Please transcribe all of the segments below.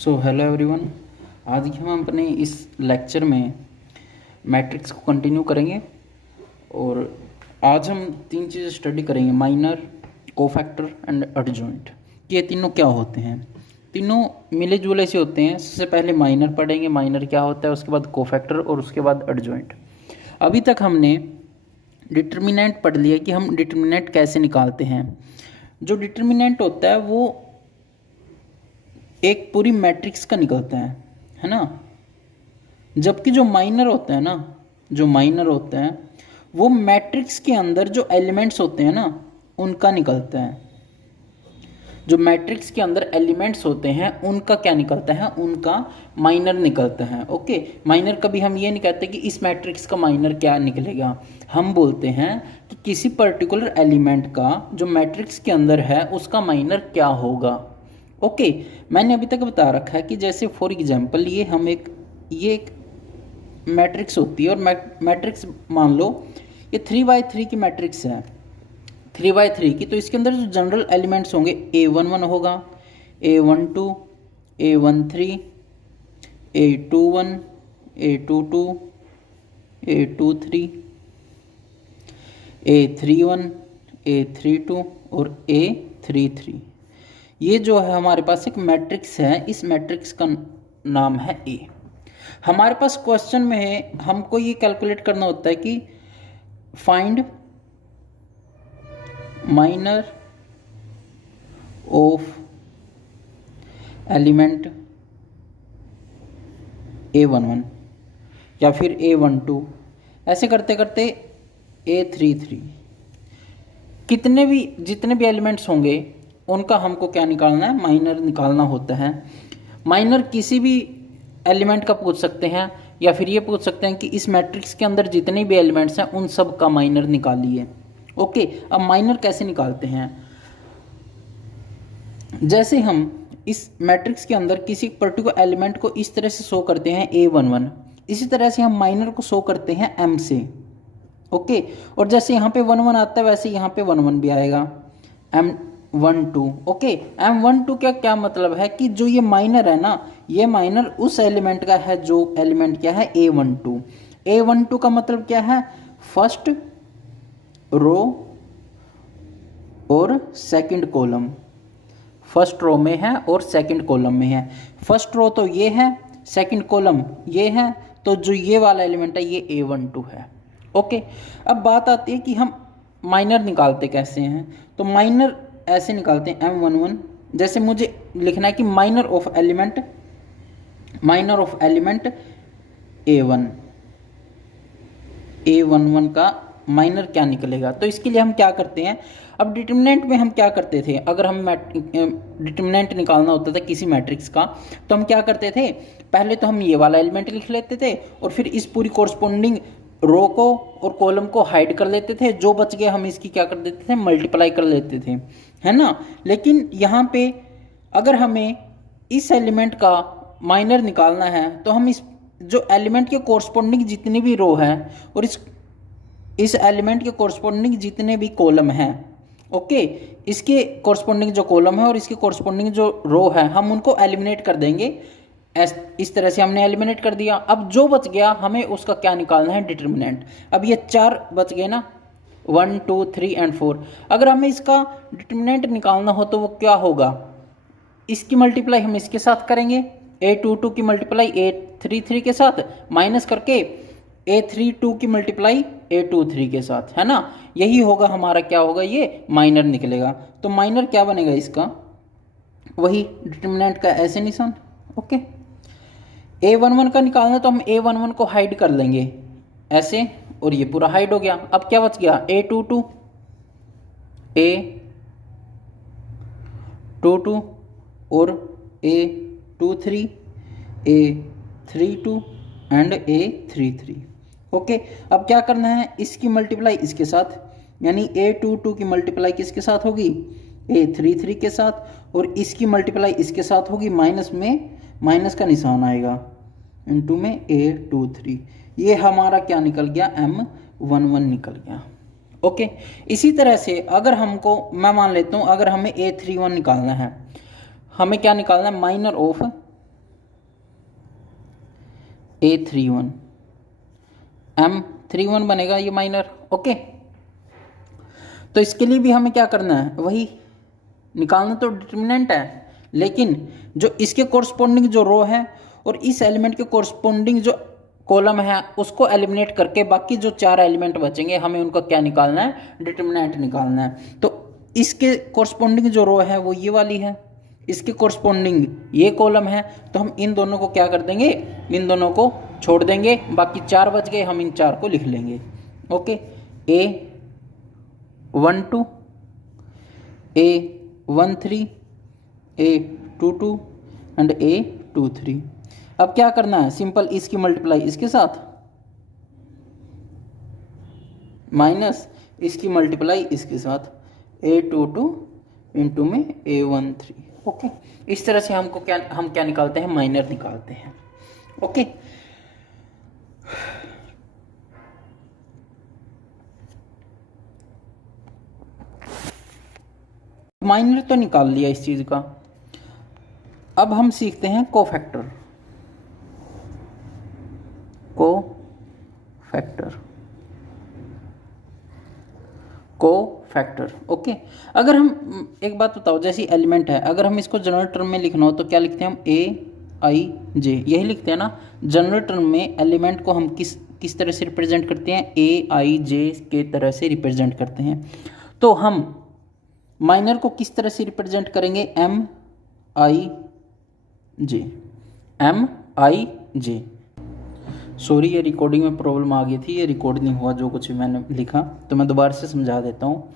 Hello everyone. आज की हम अपने इस लेक्चर में मैट्रिक्स को कंटिन्यू करेंगे और आज हम तीन चीज़ें स्टडी करेंगे: माइनर, कोफैक्टर एंड एडजॉइंट। ये तीनों क्या होते हैं? तीनों मिले जुले से होते हैं। सबसे पहले माइनर पढ़ेंगे, माइनर क्या होता है, उसके बाद कोफैक्टर और उसके बाद एडजॉइंट। अभी तक हमने डिटर्मिनेंट पढ़ लिया कि हम डिटर्मिनेंट कैसे निकालते हैं। जो डिटर्मिनेंट होता है वो एक पूरी मैट्रिक्स का निकलता है ना। जबकि जो माइनर होता है ना, जो माइनर होता है वो मैट्रिक्स के अंदर जो एलिमेंट्स होते हैं ना उनका निकलता है। जो मैट्रिक्स के अंदर एलिमेंट्स होते हैं उनका क्या निकलता है, उनका माइनर निकलता है। ओके, माइनर कभी हम ये नहीं कहते कि इस मैट्रिक्स का माइनर क्या निकलेगा। हम बोलते हैं कि किसी पर्टिकुलर एलिमेंट का जो मैट्रिक्स के अंदर है उसका माइनर क्या होगा। ओके, मैंने अभी तक बता रखा है कि जैसे फॉर एग्जांपल ये एक मैट्रिक्स होती है और मैट्रिक्स मान लो ये 3x3 की मैट्रिक्स है, 3x3 की। तो इसके अंदर जो जनरल एलिमेंट्स होंगे A11 होगा, A12, A13, A21, A22, A23, A31, A32 और A33। ये जो है हमारे पास एक मैट्रिक्स है, इस मैट्रिक्स का नाम है ए। हमारे पास क्वेश्चन में है, हमको ये कैलकुलेट करना होता है कि find minor of element A11 या फिर A12, ऐसे करते करते A33। जितने भी एलिमेंट्स होंगे उनका हमको क्या निकालना है, माइनर निकालना होता है। माइनर किसी भी एलिमेंट का पूछ सकते हैं या फिर ये पूछ सकते हैं कि इस मैट्रिक्स के अंदर जितने भी एलिमेंट्स हैं उन सब का माइनर निकालिए। ओके, अब माइनर कैसे निकालते हैं? जैसे हम इस मैट्रिक्स के अंदर किसी पर्टिकुलर एलिमेंट को इस तरह से शो करते हैं A11, इसी तरह से हम माइनर को शो करते हैं M से। ओके, और जैसे यहाँ पे 11 आता है वैसे यहाँ पे 11 भी आएगा, M12। ओके, M12 का क्या मतलब है कि जो ये माइनर है ना, ये माइनर उस एलिमेंट का है जो एलिमेंट क्या है, A12। A12 का मतलब क्या है, फर्स्ट रो और सेकंड कॉलम। फर्स्ट रो में है और सेकंड कॉलम में है। फर्स्ट रो तो ये है, सेकंड कॉलम ये है, तो जो ये वाला एलिमेंट है ये A12 है। ओके, अब बात आती है कि हम माइनर निकालते कैसे हैं। तो माइनर ऐसे निकालते हैं M11। जैसे मुझे लिखना है कि minor of element A1, A11 का माइनर क्या निकलेगा। तो इसके लिए हम क्या करते हैं, अब डिटर्मिनेंट में हम क्या करते थे, अगर हम डिटर्मिनेंट निकालना होता था किसी मैट्रिक्स का तो हम क्या करते थे, पहले तो हम ये वाला एलिमेंट लिख लेते थे और फिर इस पूरी कोरस्पोंडिंग रो को और कॉलम को हाइड कर लेते थे। जो बच गया हम इसकी क्या कर देते थे, मल्टीप्लाई कर लेते थे, है ना। लेकिन यहाँ पे अगर हमें इस एलिमेंट का माइनर निकालना है तो हम इस जो एलिमेंट के कोरस्पोंडिंग जितनी भी रो है और इस एलिमेंट के कोरस्पोंडिंग जितने भी कॉलम हैं, ओके, इसके कोरस्पोंडिंग जो कॉलम है और इसके कोरस्पोंडिंग जो रो है हम उनको एलिमिनेट कर देंगे। इस तरह से हमने एलिमिनेट कर दिया। अब जो बच गया हमें उसका क्या निकालना है, डिटर्मिनेंट। अब ये 4 बच गए ना, 1, 2, 3 एंड 4। अगर हमें इसका डिटर्मिनेंट निकालना हो तो वो क्या होगा, इसकी मल्टीप्लाई हम इसके साथ करेंगे, A22 की मल्टीप्लाई A33 के साथ, माइनस करके A32 की मल्टीप्लाई A23 के साथ, है ना। यही होगा हमारा, क्या होगा, ये माइनर निकलेगा। तो माइनर क्या बनेगा इसका, वही डिटर्मिनेंट का ऐसे निशान। ओके, A11 का निकालना तो हम A11 को हाइड कर लेंगे ऐसे, और ये पूरा हाइड हो गया। अब क्या बच गया, A22, A22 और A23, A32 and A33। Okay, अब क्या करना है, इसकी मल्टीप्लाई इसके साथ, यानी A22 की मल्टीप्लाई किसके साथ होगी, A33 के साथ, और इसकी मल्टीप्लाई इसके साथ होगी, माइनस में माइनस का निशान आएगा, इनटू में A23। ये हमारा क्या निकल गया, M11 निकल गया। ओके, इसी तरह से अगर हमको, मैं मान लेता हूँ अगर हमें A31 निकालना है, हमें क्या निकालना है, माइनर ऑफ A31, M31 बनेगा ये माइनर। ओके, तो इसके लिए भी हमें क्या करना है, वही निकालना तो डिटर्मिनेंट है, लेकिन जो इसके कोरस्पोंडिंग जो रो है और इस एलिमेंट के कोरस्पोंडिंग जो कॉलम है उसको एलिमिनेट करके बाकी जो 4 एलिमेंट बचेंगे हमें उनका क्या निकालना है, डिटर्मिनेंट निकालना है। तो इसके कोरस्पोंडिंग जो रो है वो ये वाली है, इसके कोरस्पोंडिंग ये कॉलम है, तो हम इन दोनों को क्या कर देंगे, इन दोनों को छोड़ देंगे, बाकी 4 बच गए, हम इन 4 को लिख लेंगे। Okay, A12, A13, A22 and A23। अब क्या करना है, सिंपल इसकी मल्टीप्लाई इसके साथ माइनस इसकी मल्टीप्लाई इसके साथ, A22 इंटू में A13। ओके, इस तरह से हम क्या निकालते हैं, माइनर निकालते हैं। ओके, माइनर तो निकाल लिया इस चीज का। अब हम सीखते हैं कोफैक्टर। कोफैक्टर ओके, अगर हम एक बात बताओ, जैसी एलिमेंट है, अगर हम इसको जनरल टर्म में लिखना हो तो क्या लिखते हैं हम, AIJ, यही लिखते हैं ना। जनरल टर्म में एलिमेंट को हम किस तरह से रिप्रेजेंट करते हैं, AIJ के तरह से रिप्रेजेंट करते हैं। तो हम माइनर को किस तरह से रिप्रेजेंट करेंगे, MIJ। सॉरी, ये रिकॉर्डिंग में प्रॉब्लम आ गई थी, ये रिकॉर्ड नहीं हुआ जो कुछ भी मैंने लिखा, तो मैं दोबारा से समझा देता हूँ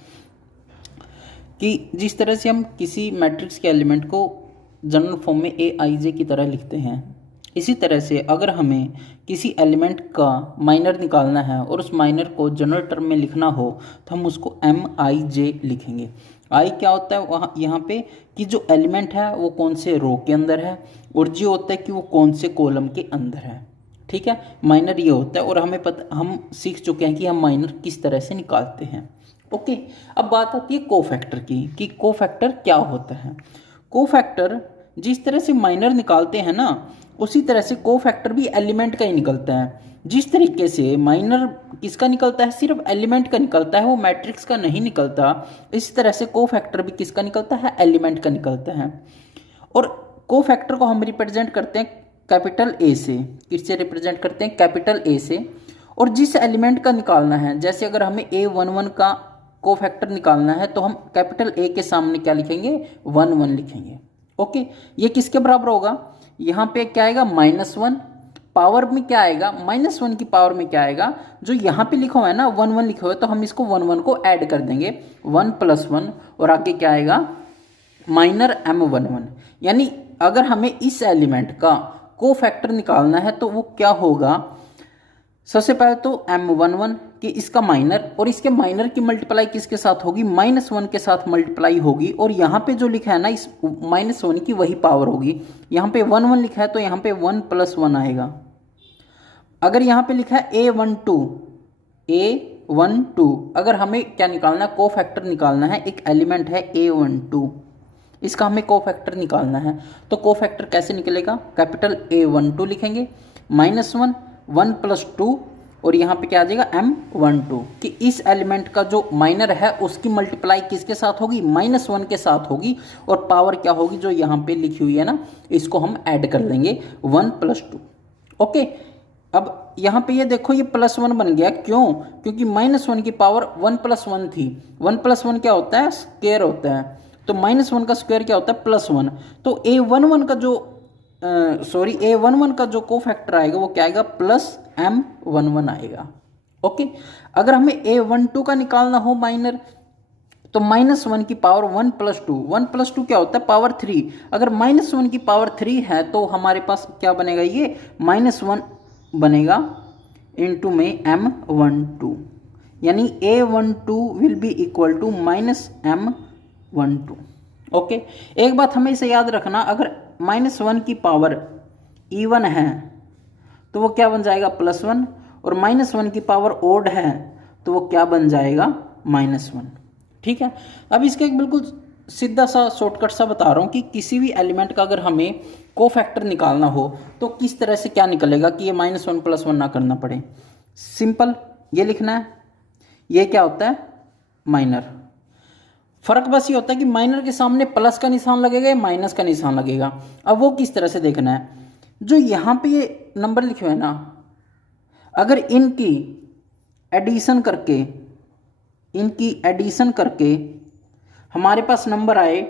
कि जिस तरह से हम किसी मैट्रिक्स के एलिमेंट को जनरल फॉर्म में AIJ की तरह लिखते हैं, इसी तरह से अगर हमें किसी एलिमेंट का माइनर निकालना है और उस माइनर को जनरल टर्म में लिखना हो तो हम उसको MIJ लिखेंगे। आई क्या होता है वहाँ यहाँ पे कि जो एलिमेंट है वो कौन से रो के अंदर है, और जी होता है कि वो कौन से कॉलम के अंदर है। ठीक है, माइनर ये होता है, और हम सीख चुके हैं कि हम माइनर किस तरह से निकालते हैं। ओके, अब बात आती है कोफैक्टर की, कि कोफैक्टर क्या होता है। कोफैक्टर जिस तरह से माइनर निकालते हैं ना, उसी तरह से कोफैक्टर भी एलिमेंट का ही निकलता है। जिस तरीके से माइनर किसका निकलता है, सिर्फ एलिमेंट का निकलता है, वो मैट्रिक्स का नहीं निकलता, इसी तरह से कोफैक्टर भी किसका निकलता है, एलिमेंट का निकलता है। और कोफैक्टर को हम रिप्रेजेंट करते हैं कैपिटल ए से। किससे रिप्रेजेंट करते हैं, कैपिटल ए से। और जिस एलिमेंट का निकालना है, जैसे अगर हमें A11 का कोफैक्टर निकालना है तो हम कैपिटल ए के सामने क्या लिखेंगे, 11 लिखेंगे। ओके, ये किसके बराबर होगा, यहाँ पे क्या आएगा, -1, पावर में क्या आएगा, -1 की पावर में क्या आएगा, जो यहाँ पे लिखा हुआ है ना 11 लिखा हुआ है, तो हम इसको 11 को ऐड कर देंगे, 1 + 1, और आगे क्या आएगा, माइनर M11। यानी अगर हमें इस एलिमेंट का कोफैक्टर निकालना है तो वो क्या होगा, सबसे पहले तो M11 कि इसका माइनर, और इसके माइनर की मल्टीप्लाई किसके साथ होगी, -1 के साथ मल्टीप्लाई होगी, और यहाँ पे जो लिखा है ना इस -1 की वही पावर होगी। यहाँ पे 11 लिखा है तो यहाँ पे 1 + 1 आएगा। अगर यहाँ पे लिखा है A12, अगर हमें क्या निकालना है, कोफैक्टर निकालना है, एक एलिमेंट है A12, इसका हमें कोफैक्टर निकालना है, तो कोफैक्टर कैसे निकलेगा, कैपिटल A12 लिखेंगे, -1, 1 + 2, और यहाँ पे क्या आ जाएगा, M12, कि इस एलिमेंट का जो माइनर है उसकी मल्टीप्लाई किसके साथ होगी, -1 के साथ होगी, और पावर क्या होगी जो यहाँ पे लिखी हुई है ना, इसको हम ऐड कर लेंगे, 1 + 2। ओके, अब यहाँ पे ये देखो, ये +1 बन गया, क्यों, क्योंकि -1 की पावर 1 + 1 थी। 1 + 1 क्या होता है, स्क्वायर होता है, तो -1 का स्क्वायर क्या होता है, +1। तो A11 का जो A11 का जो कोफैक्टर आएगा वो क्या आएगा, +M11 आएगा। ओके, अगर हमें A12 का निकालना हो माइनर, तो -1 की पावर 1 + 2, 1 + 2 क्या होता है, पावर 3। अगर -1 की पावर 3 है तो हमारे पास क्या बनेगा, ये -1 बनेगा इंटू में M12, यानी A12 will be equal to -M12। Okay, एक बात हमें इसे याद रखना, अगर -1 की पावर इवन है तो वो क्या बन जाएगा, +1, और -1 की पावर ओड है तो वो क्या बन जाएगा, -1। ठीक है, अब इसका एक बिल्कुल सीधा सा शॉर्टकट सा बता रहा हूँ कि किसी भी एलिमेंट का अगर हमें कोफैक्टर निकालना हो तो किस तरह से क्या निकलेगा कि ये -1 + 1 ना करना पड़े। सिंपल ये लिखना है, ये क्या होता है माइनर। फर्क बस ये होता है कि माइनर के सामने प्लस का निशान लगेगा या माइनस का निशान लगेगा। अब वो किस तरह से देखना है, जो यहाँ पे ये नंबर लिखे हुए हैं ना, अगर इनकी एडिशन करके हमारे पास नंबर आए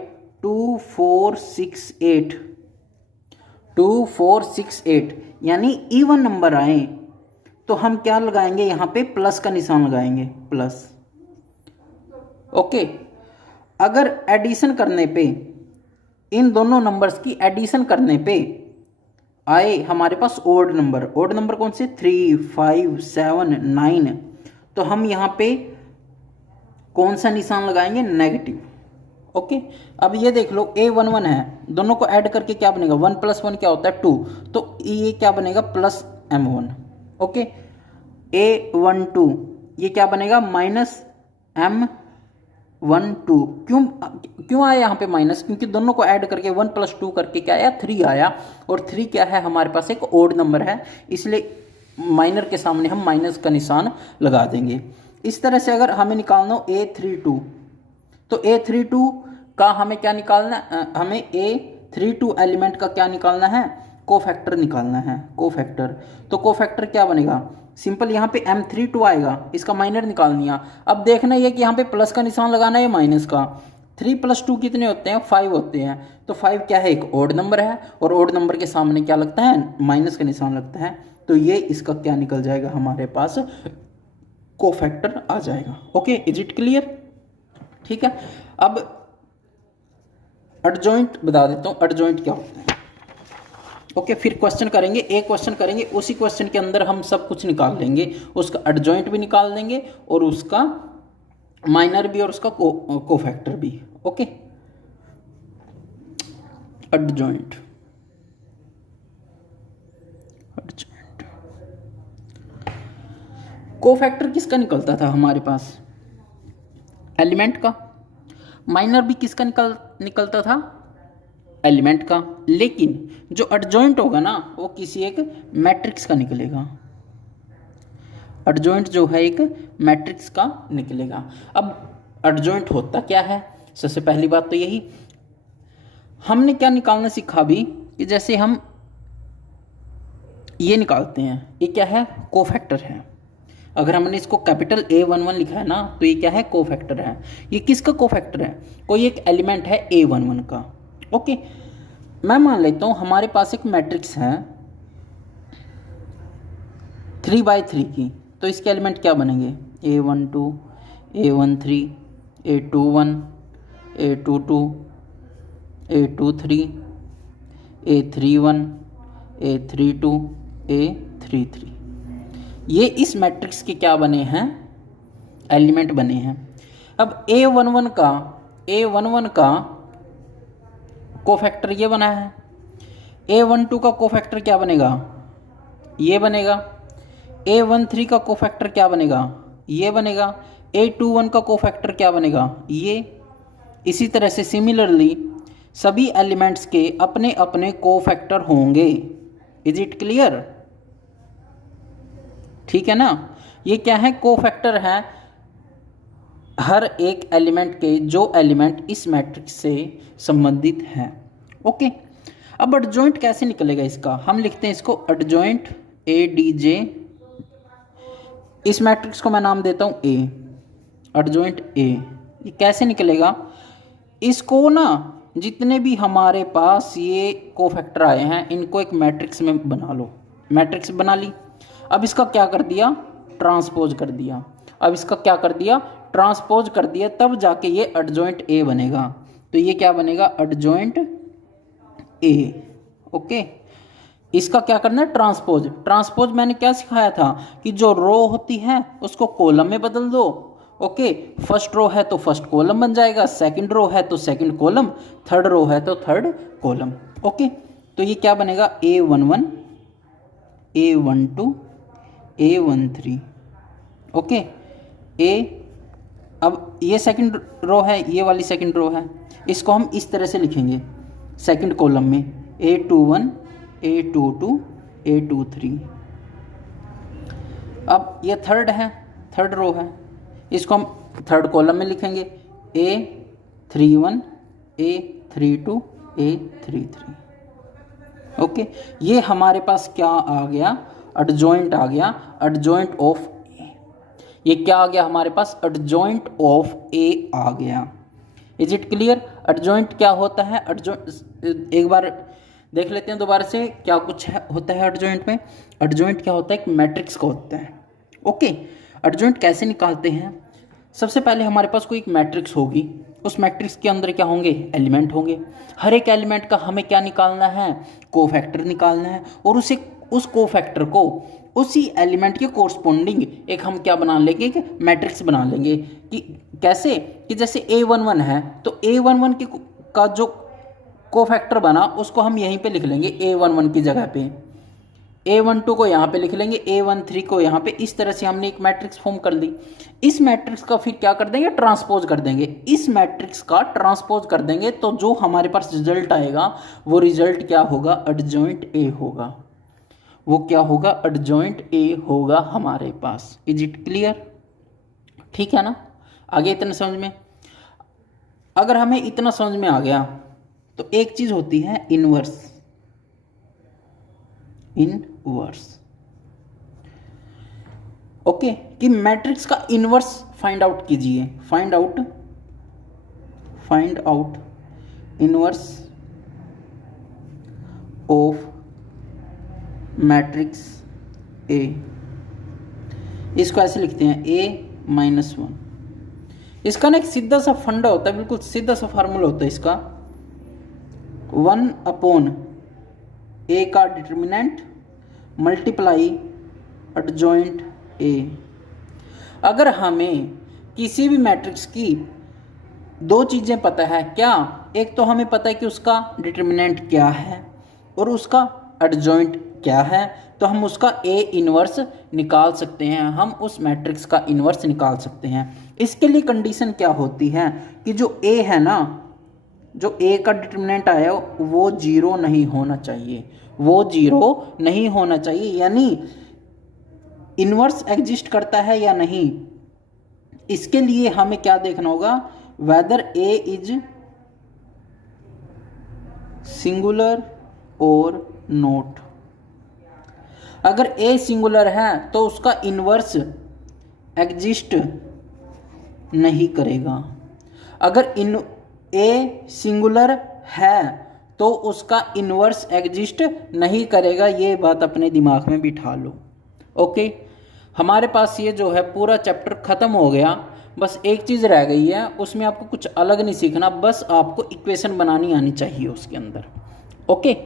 2468 यानी इवन नंबर आए, तो हम क्या लगाएंगे यहाँ पे प्लस का निशान लगाएंगे, प्लस। ओके, अगर एडिशन करने पे इन दोनों नंबर्स की एडिशन करने पे आए हमारे पास ओड नंबर कौन से 3, 5, 7, 9, तो हम यहाँ पे कौन सा निशान लगाएंगे, नेगेटिव। ओके, अब ये देख लो A11 है, दोनों को ऐड करके क्या बनेगा 1 + 1 क्या होता है 2, तो ये क्या बनेगा +M1। ओके, A12 ये क्या बनेगा -M12। क्यों आया यहाँ पे माइनस, क्योंकि दोनों को ऐड करके 1 + 2 करके क्या आया 3 आया, और 3 क्या है हमारे पास एक ओड नंबर है, इसलिए माइनर के सामने हम माइनस का निशान लगा देंगे। इस तरह से अगर हमें निकालना हो A32, तो A32 का हमें क्या निकालना है, हमें A32 एलिमेंट का क्या निकालना है, कोफैक्टर निकालना है, कोफैक्टर। तो कोफैक्टर क्या बनेगा, सिंपल यहाँ पे M32 आएगा, इसका माइनर निकालनी है। अब देखना ये कि यहाँ पे प्लस का निशान लगाना है माइनस का। 3 + 2 कितने होते हैं, 5 होते हैं, तो 5 क्या है एक ओड नंबर है, और ओड नंबर के सामने क्या लगता है, माइनस का निशान लगता है, तो ये इसका क्या निकल जाएगा हमारे पास, कोफैक्टर आ जाएगा। Okay, is it clear. ठीक है, अब एडजॉइंट बता देता हूँ, एडजॉइंट क्या होता है। ओके, फिर क्वेश्चन करेंगे, एक क्वेश्चन करेंगे, उसी क्वेश्चन के अंदर हम सब कुछ निकाल लेंगे, उसका एडजॉइंट भी निकाल देंगे और उसका माइनर भी और उसका कोफैक्टर भी। ओके, एडजॉइंट कोफैक्टर किसका निकलता था हमारे पास, एलिमेंट का। माइनर भी किसका निकलता था, एलिमेंट का। लेकिन जो एडजॉइंट होगा ना वो किसी एक मैट्रिक्स का निकलेगा, एडजॉइंट जो है एक मैट्रिक्स का निकलेगा। अब एडजॉइंट होता क्या है, सबसे पहली बात तो यही, हमने क्या निकालना सीखा भी कि जैसे हम ये निकालते हैं, ये क्या है, कोफैक्टर है। अगर हमने इसको कैपिटल A11 लिखा है ना, तो ये क्या है, कोफैक्टर है। ये किसका कोफैक्टर है, कोई एक एलिमेंट है A11 का। ओके, मैं मान लेता हूँ हमारे पास एक मैट्रिक्स है 3/3 की, तो इसके एलिमेंट क्या बनेंगे, A12, A13, A21, A22, A23, A31, A32, A33। ये इस मैट्रिक्स के क्या बने हैं, एलिमेंट बने हैं। अब A11 का कोफैक्टर ये बना है, A12 का कोफैक्टर क्या बनेगा, ये बनेगा। A13 का कोफैक्टर क्या बनेगा, ये बनेगा। A21 का कोफैक्टर क्या बनेगा, ये। इसी तरह से सिमिलरली सभी एलिमेंट्स के अपने अपने कोफैक्टर होंगे। इज इट क्लियर, ठीक है ना। ये क्या है, कोफैक्टर है हर एक एलिमेंट के, जो एलिमेंट इस मैट्रिक्स से संबंधित हैं। ओके, अब एडजॉइंट कैसे निकलेगा इसका, हम लिखते हैं इसको एडजॉइंट ADJ। इस मैट्रिक्स को मैं नाम देता हूँ A, एडजॉइंट A। ये कैसे निकलेगा, इसको ना जितने भी हमारे पास ये कोफैक्टर आए हैं इनको एक मैट्रिक्स में बना लो। मैट्रिक्स बना ली, अब इसका क्या कर दिया, ट्रांसपोज कर दिया। अब इसका क्या कर दिया, ट्रांसपोज कर दिया, तब जाके ये एडजॉइंट A बनेगा। तो ये क्या बनेगा, एडजॉइंट A। ओके, इसका क्या करना है, ट्रांसपोज। ट्रांसपोज मैंने क्या सिखाया था कि जो रो होती है उसको कॉलम में बदल दो। ओके, फर्स्ट रो है तो फर्स्ट कॉलम बन जाएगा, सेकंड रो है तो सेकंड कॉलम, थर्ड रो है तो थर्ड कॉलम। ओके, तो ये क्या बनेगा, A11, A12, A13। ओके, अब ये सेकंड रो है, ये वाली सेकंड रो है, इसको हम इस तरह से लिखेंगे सेकंड कॉलम में A21, A22, A23। अब ये थर्ड है, थर्ड रो है, इसको हम थर्ड कॉलम में लिखेंगे A31, A32, A33। ओके, ये हमारे पास क्या आ गया, एडजॉइंट आ गया, एडजॉइंट ऑफ ए। ये क्या आ गया हमारे पास, एडजॉइंट ऑफ ए आ गया। Is it clear? एडजॉइंट क्या होता है, एडजॉइंट एक बार देख लेते हैं दोबारा से क्या कुछ होता है एडजॉइंट में। एडजॉइंट क्या होता है, एक मैट्रिक्स का होता है। ओके, एडजॉइंट कैसे निकालते हैं? सबसे पहले हमारे पास कोई एक मैट्रिक्स होगी, उस मैट्रिक्स के अंदर क्या होंगे, एलिमेंट होंगे। हर एक एलिमेंट का हमें क्या निकालना है, कोफैक्टर निकालना है, और उस कोफैक्टर को उसी एलिमेंट के कोरस्पोंडिंग एक हम क्या बना लेंगे, कि मैट्रिक्स बना लेंगे। कि कैसे, कि जैसे A11 है तो A11 का जो कोफैक्टर बना उसको हम यहीं पे लिख लेंगे A11 की जगह पे, A12 को यहाँ पे लिख लेंगे, A13 को यहाँ पे। इस तरह से हमने एक मैट्रिक्स फॉर्म कर ली। इस मैट्रिक्स का फिर क्या कर देंगे, ट्रांसपोज कर देंगे। इस मैट्रिक्स का ट्रांसपोज कर देंगे तो जो हमारे पास रिजल्ट आएगा वो रिजल्ट क्या होगा, एडजॉइंट ए होगा। वो क्या होगा, एडजॉइंट ए होगा हमारे पास। Is it clear? ठीक है ना, आगे इतना समझ में? अगर हमें इतना समझ में आ गया तो एक चीज होती है इनवर्स। इनवर्स, ओके, कि मैट्रिक्स का इनवर्स फाइंड आउट कीजिए। Find out inverse of matrix ए। इसको ऐसे लिखते हैं A-1। इसका ना एक सीधा सा फंडा होता है, बिल्कुल सीधा सा फार्मूला होता है इसका, 1/A का डिटर्मिनेंट मल्टीप्लाई एडजॉइंट ए। अगर हमें किसी भी मैट्रिक्स की दो चीज़ें पता है, क्या, एक तो हमें पता है कि उसका डिटर्मिनेंट क्या है और उसका एडजॉइंट क्या है, तो हम उसका ए इनवर्स निकाल सकते हैं, हम उस मैट्रिक्स का इनवर्स निकाल सकते हैं। इसके लिए कंडीशन क्या होती है कि जो ए है ना, जो ए का डिटर्मिनेंट आया वो जीरो नहीं होना चाहिए, वो जीरो नहीं होना चाहिए, यानी इनवर्स एग्जिस्ट करता है या नहीं। इसके लिए हमें क्या देखना होगा, वेदर ए इज सिंगुलर और नॉट। अगर ए सिंगुलर है तो उसका इनवर्स एग्जिस्ट नहीं करेगा। अगर ए सिंगुलर है तो उसका इनवर्स एग्जिस्ट नहीं करेगा। ये बात अपने दिमाग में बिठा लो। ओके, हमारे पास ये जो है पूरा चैप्टर ख़त्म हो गया। बस एक चीज़ रह गई है, उसमें आपको कुछ अलग नहीं सीखना, बस आपको इक्वेशन बनानी आनी चाहिए उसके अंदर। ओके,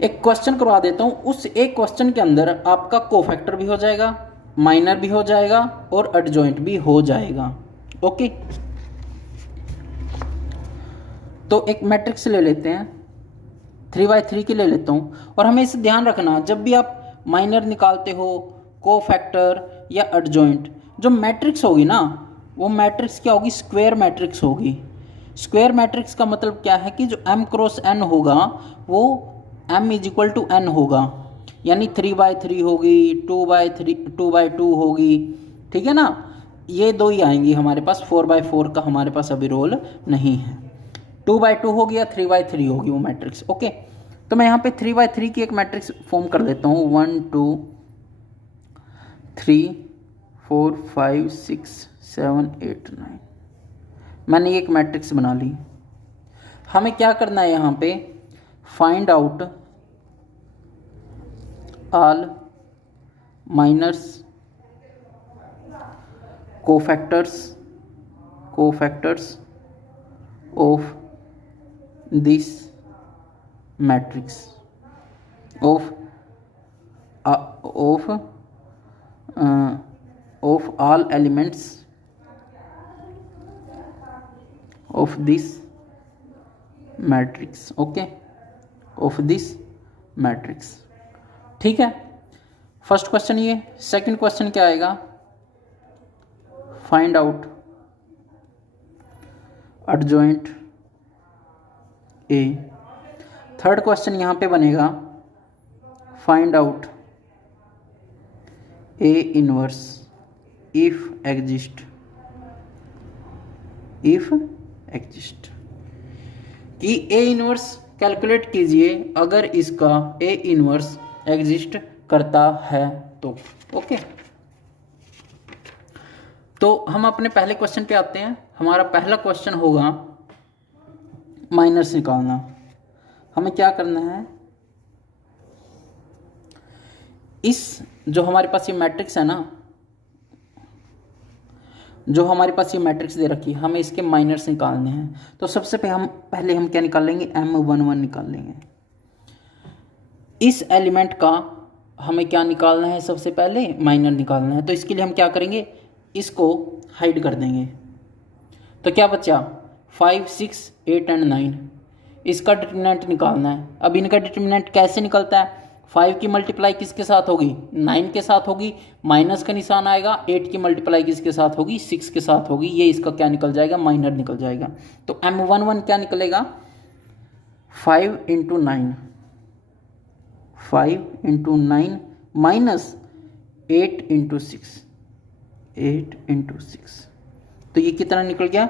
एक क्वेश्चन करवा देता हूँ। उस एक क्वेश्चन के अंदर आपका कोफैक्टर भी हो जाएगा, माइनर भी हो जाएगा और एडजॉइंट भी हो जाएगा। ओके, तो एक मैट्रिक्स ले लेते हैं, 3/3 की ले लेता हूँ। और हमें इसे ध्यान रखना, जब भी आप माइनर निकालते हो, कोफैक्टर या एडजॉइंट, जो मैट्रिक्स होगी ना वो मैट्रिक्स क्या होगी, स्क्वायर मैट्रिक्स होगी। स्क्वायर मैट्रिक्स का मतलब क्या है कि जो m क्रॉस n होगा वो m is equal to n होगा, यानी 3/3 होगी, 2/2 होगी। ठीक है ना, ये दो ही आएंगी हमारे पास, 4/4 का हमारे पास अभी रोल नहीं है। 2/2 होगी या 3/3 होगी वो मैट्रिक्स। ओके, तो मैं यहाँ पे 3/3 की एक मैट्रिक्स फॉर्म कर लेता हूँ। 1 2 3 4 5 6 7 8 9। मैंने एक मैट्रिक्स बना ली। हमें क्या करना है यहाँ पे, find out all minors cofactors of this matrix of all elements of this matrix। Okay, of this matrix. ठीक है, फर्स्ट क्वेश्चन ये। सेकंड क्वेश्चन क्या आएगा, find out adjoint A. Third question यहाँ पे बनेगा, find out A inverse if exist, कि A inverse calculate कीजिए अगर इसका ए इनवर्स एग्जिस्ट करता है तो। ओके, तो हम अपने पहले क्वेश्चन पे आते हैं। हमारा पहला क्वेश्चन होगा माइनर्स निकालना। हमें क्या करना है, इस जो हमारे पास ये मैट्रिक्स है ना, जो हमारे पास ये मैट्रिक्स दे रखी है, हमें इसके माइनर्स निकालने हैं। तो सबसे पहले हम क्या निकाल लेंगे, M11 निकाल लेंगे। इस एलिमेंट का हमें क्या निकालना है, सबसे पहले माइनर निकालना है। तो इसके लिए हम क्या करेंगे, इसको हाइड कर देंगे। तो क्या बचा, 5, 6, 8 एंड 9। इसका डिटरमिनेंट निकालना है। अब इनका डिटरमिनेंट कैसे निकलता है, 5 की मल्टीप्लाई किसके साथ होगी, 9 के साथ होगी, माइनस का निशान आएगा। 8 की मल्टीप्लाई किसके साथ होगी, 6 के साथ होगी। ये इसका क्या निकल जाएगा, माइनर निकल जाएगा। तो M11 क्या निकलेगा, 5 × 9, 5 × 9 माइनस 8 × 6, 8 × 6। तो ये कितना निकल गया,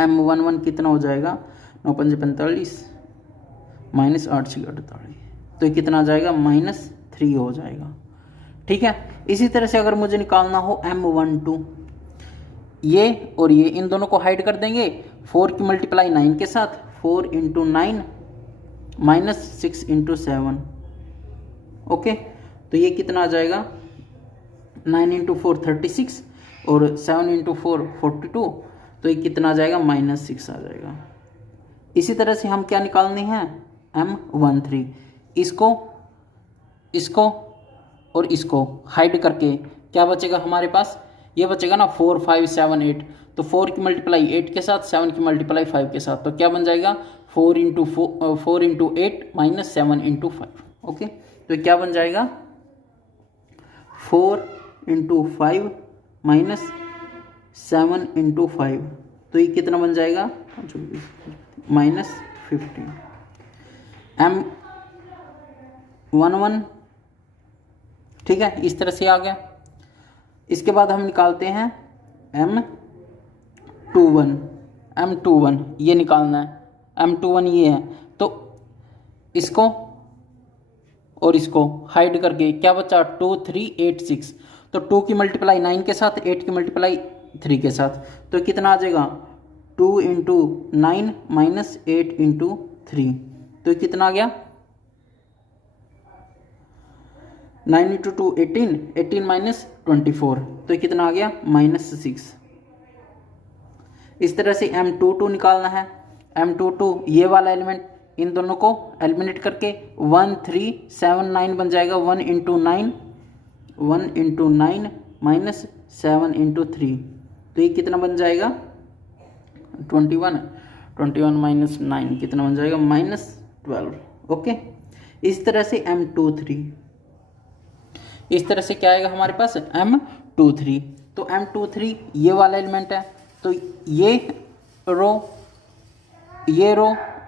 M11 कितना हो जाएगा, 9 × 5 = 45 माइनस 8 × 6 = 48। तो ये कितना आ जाएगा, -3 हो जाएगा। ठीक है, इसी तरह से अगर मुझे निकालना हो M12, ये और ये इन दोनों को हाइड कर देंगे। 4 की मल्टीप्लाई 9 के साथ, 4 × 9 माइनस 6 × 7। ओके, तो ये कितना आ जाएगा, 9 × 4 36 और 7 × 4 42। तो ये कितना आ जाएगा, -6 आ जाएगा। इसी तरह से हम क्या निकालने हैं, M13। इसको और इसको हाइड करके क्या बचेगा हमारे पास, ये बचेगा ना 4, 5, 7, 8। तो 4 की मल्टीप्लाई 8 के साथ, 7 की मल्टीप्लाई 5 के साथ। तो क्या बन जाएगा, 4 × 8 माइनस 7 × 5। ओके, तो क्या बन जाएगा, 4 × 5 माइनस 7 × 5। तो ये कितना बन जाएगा, -15। M11, ठीक है, इस तरह से आ गया। इसके बाद हम निकालते हैं M21 ये निकालना है। M21 ये है। तो इसको और इसको हाइड करके क्या बचा, 2, 3, 8, 6। तो 2 की मल्टीप्लाई 9 के साथ, 8 की मल्टीप्लाई 3 के साथ। तो कितना आ जाएगा, 2 × 9 माइनस 8 × 3। तो कितना आ गया, 9 × 2 18, 18 माइनस 24। तो कितना आ गया, -6। इस तरह से M22 निकालना है। M22 ये वाला एलिमेंट, इन दोनों को एलिमिनेट करके 1, 3, 7, 9 बन जाएगा। 1 × 9 माइनस 7 × 3। तो ये कितना बन जाएगा, 21 माइनस 9 कितना बन जाएगा, -12। ओके, इस तरह से M23, इस तरह से क्या आएगा हमारे पास, M23। तो M23 ये वाला एलिमेंट है। तो ये रो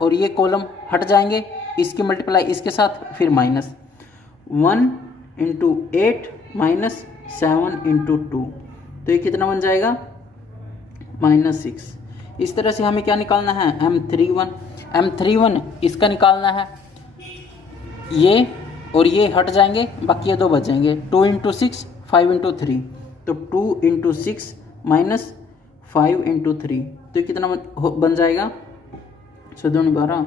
और ये कॉलम हट जाएंगे, इसकी मल्टीप्लाई इसके साथ, फिर माइनस 1 × 8 माइनस 7 × 2। तो ये कितना बन जाएगा, -6। इस तरह से हमें क्या निकालना है, M31 इसका निकालना है। ये और ये हट जाएंगे, बाकी ये दो बचेंगे। 2 × 6 5 × 3। तो 2 × 6 माइनस 5 × 3। तो ये कितना बन जाएगा, 12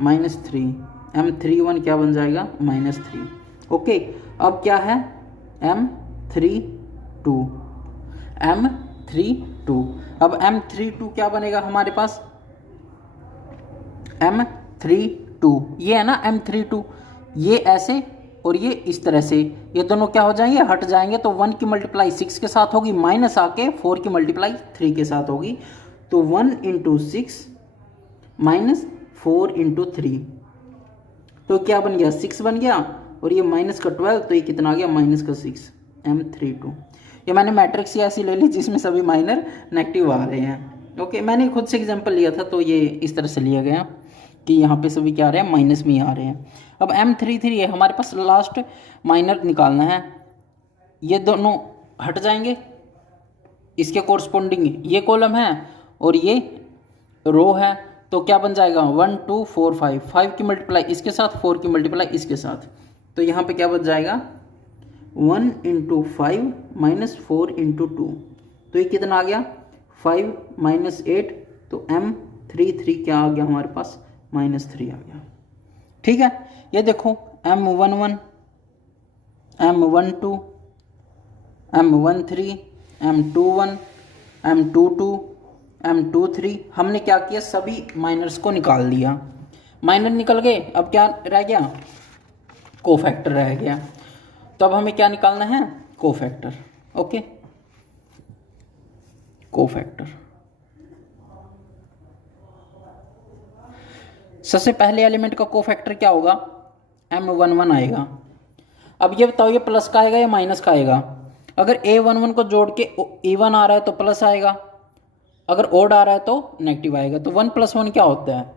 -3। M31 क्या बन जाएगा, -3। ओके, अब क्या है, M32। अब M32 क्या बनेगा हमारे पास, M32 ये है ना, M32 ये ऐसे और ये इस तरह से, ये दोनों क्या हो जाएंगे, हट जाएंगे। तो 1 की मल्टीप्लाई 6 के साथ होगी, माइनस आके 4 की मल्टीप्लाई 3 के साथ होगी। तो 1 × 6 माइनस 4 × 3। तो क्या बन गया, 6 बन गया। और ये माइनस का 12, तो ये कितना आ गया, -6। M32 ये मैंने मैट्रिक्स ही ऐसी ले ली जिसमें सभी माइनर नेगेटिव आ रहे हैं। ओके, मैंने खुद से एग्जांपल लिया था, तो ये इस तरह से लिया गया। कि यहाँ पे सभी क्या आ रहे हैं, माइनस में ही आ रहे हैं। अब M33 है हमारे पास, लास्ट माइनर निकालना है। ये दोनों हट जाएंगे, इसके कोरस्पोंडिंग ये कॉलम है और ये रो है, तो क्या बन जाएगा 1 2 4 5, 5 की मल्टीप्लाई इसके साथ, 4 की मल्टीप्लाई इसके साथ, तो यहाँ पे क्या बच जाएगा 1 × 5 - 4 × 2, तो ये कितना आ गया 5 - 8, तो M33 क्या आ गया हमारे पास -3 आ गया। ठीक है, ये देखो M11, M12, M13, M21, M22, M23, हमने क्या किया सभी माइनर्स को निकाल लिया। माइनर निकल गए, अब क्या रह गया कोफैक्टर रह गया। तो अब हमें क्या निकालना है कोफैक्टर। ओके, कोफैक्टर सबसे पहले एलिमेंट का कोफैक्टर क्या होगा M11 आएगा। अब ये बताओ ये प्लस का आएगा या माइनस का आएगा। अगर A11 को जोड़ के इवन आ रहा है तो प्लस आएगा, अगर ओड आ रहा है तो नेगेटिव आएगा। तो 1 + 1 क्या होता है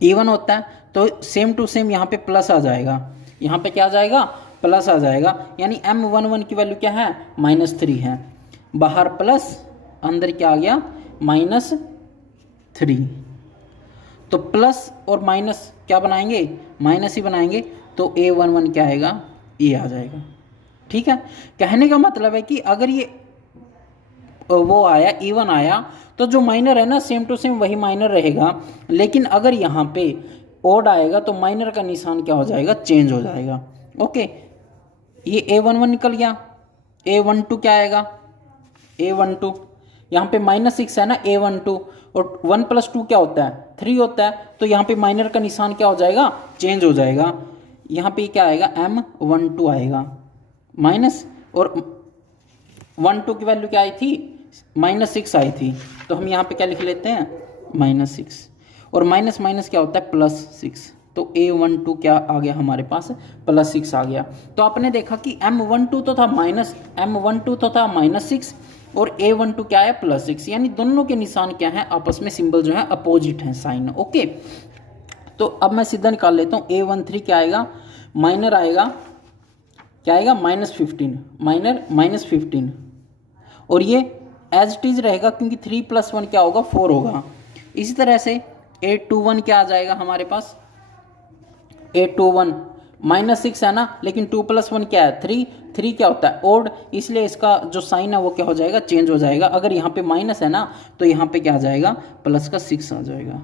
इवन होता है, तो सेम टू सेम यहाँ पे प्लस आ जाएगा, यहाँ पे क्या आ जाएगा प्लस आ जाएगा। यानी M11 की वैल्यू क्या है -3 है, बाहर प्लस अंदर क्या आ गया -3। तो प्लस और माइनस क्या बनाएंगे माइनस ही बनाएंगे, तो A11 क्या आएगा ये आ जाएगा। ठीक है, कहने का मतलब है कि अगर ये वो आया इवन आया तो जो माइनर है ना सेम टू सेम वही माइनर रहेगा, लेकिन अगर यहाँ पे ओड आएगा तो माइनर का निशान क्या हो जाएगा चेंज हो जाएगा। ओके, ये A11 निकल गया, A12 क्या आएगा A12, यहाँ पे -6 है ना A12, और 1 + 2 क्या होता है 3 होता है, तो यहाँ पे माइनर का निशान क्या हो जाएगा चेंज हो जाएगा। यहाँ पे क्या आएगा M12 आएगा माइनस, और 1 2 की वैल्यू क्या आई थी -6 आई थी, तो हम यहाँ पे क्या लिख लेते हैं -6, और माइनस माइनस क्या होता है +6, तो A12 क्या आ गया हमारे पास +6 आ गया। तो आपने देखा कि M12 तो था -6 और A12 क्या है +6, यानी दोनों के निशान क्या है आपस में सिंबल जो है अपोजिट है साइन। ओके, तो अब मैं सीधा निकाल लेता हूँ A13 क्या आएगा माइनर आएगा क्या आएगा -15, माइनर -15, और ये एज इट इज रहेगा क्योंकि 3 + 1 क्या होगा 4 होगा। इसी तरह से A21 क्या आ जाएगा हमारे पास A21 -6 है ना, लेकिन 2 + 1 क्या है 3, 3 क्या होता है ओड, इसलिए इसका जो साइन है वो क्या हो जाएगा चेंज हो जाएगा। अगर यहाँ पे माइनस है ना तो यहाँ पे क्या आ जाएगा +6 आ जाएगा।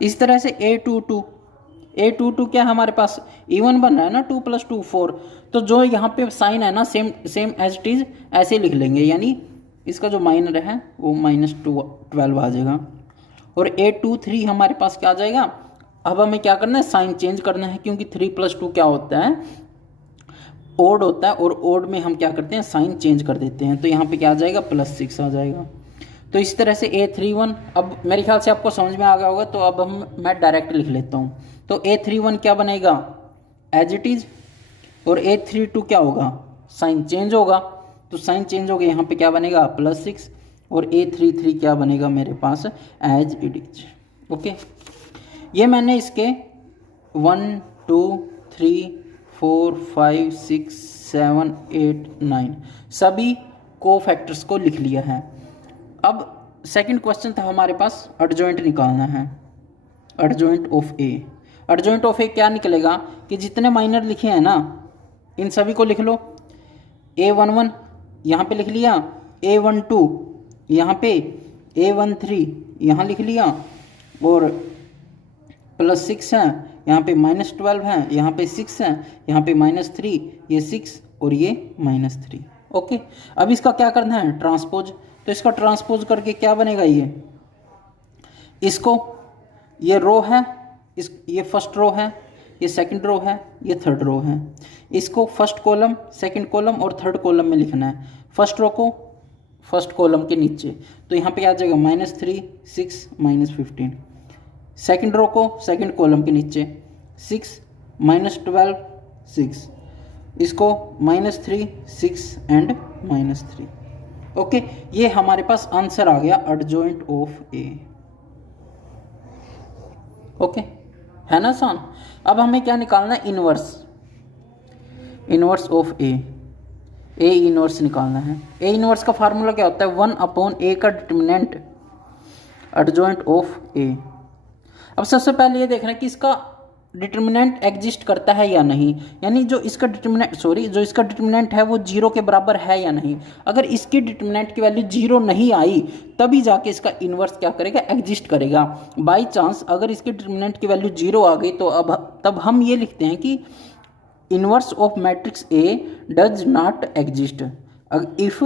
इस तरह से A22 क्या हमारे पास इवन बन रहा है ना 2 + 2 4, तो जो यहाँ पे साइन है ना सेम एज इट इज ऐसे लिख लेंगे, यानी इसका जो माइनर है वो -12 आ जाएगा। और A23 हमारे पास क्या आ जाएगा, अब हमें क्या करना है साइन चेंज करना है, क्योंकि 3 + 2 क्या होता है ओड होता है, और ओड में हम क्या करते हैं साइन चेंज कर देते हैं, तो यहाँ पे क्या आ जाएगा +6 आ जाएगा। तो इस तरह से A31, अब मेरे ख्याल से आपको समझ में आ गया होगा, तो अब मैं डायरेक्ट लिख लेता हूँ। तो A31 क्या बनेगा एज इट इज, और A32 क्या होगा साइन चेंज होगा, तो साइन चेंज हो गया, यहाँ पे क्या बनेगा +6, और A33 क्या बनेगा मेरे पास एज इट इज। ओके, ये मैंने इसके 1 2 3 4 5 6 7 8 9 सभी कोफैक्टर्स को लिख लिया है। अब सेकंड क्वेश्चन था हमारे पास एडजॉइंट निकालना है, adjoint of A. Adjoint of A क्या निकलेगा कि जितने माइनर लिखे हैं ना इन सभी को लिख लो। A11 यहाँ पे लिख लिया, A12 यहाँ पे, A13 यहाँ लिख लिया, और +6 है, यहाँ पे -12 है, यहाँ पे 6 है, यहाँ पे -3, ये 6 और ये -3। ओके, अब इसका क्या करना है ट्रांसपोज, तो इसका ट्रांसपोज करके क्या बनेगा इसको, ये रो है, ये फर्स्ट रो है, ये सेकंड रो है, ये थर्ड रो है, इसको फर्स्ट कॉलम सेकंड कॉलम और थर्ड कॉलम में लिखना है। फर्स्ट रो को फर्स्ट कॉलम के नीचे, तो यहाँ पे आ जाएगा -3 6 -15। सेकंड रो को सेकंड कॉलम के नीचे 6 -12 6, इसको -3 6 एंड -3। ओके, ये हमारे पास आंसर आ गया एडजॉइंट ऑफ ए। ओके, है ना आसान। अब हमें क्या निकालना है, इनवर्स ऑफ ए इनवर्स निकालना है। ए इनवर्स का फार्मूला क्या होता है, 1/a का डिटर्मिनेंट एडजॉइंट ऑफ ए। अब सबसे पहले ये देखना है कि इसका डिटर्मिनेंट एग्जिस्ट करता है या नहीं, यानी जो इसका डिटर्मिनेंट है वो 0 के बराबर है या नहीं। अगर इसकी डिटर्मिनेंट की वैल्यू 0 नहीं आई तभी जाके इसका इन्वर्स क्या करेगा, एग्जिस्ट करेगा। बाई चांस अगर इसके डिटर्मिनेंट की वैल्यू 0 आ गई तो तब हम ये लिखते हैं कि inverse of matrix A does not exist. If,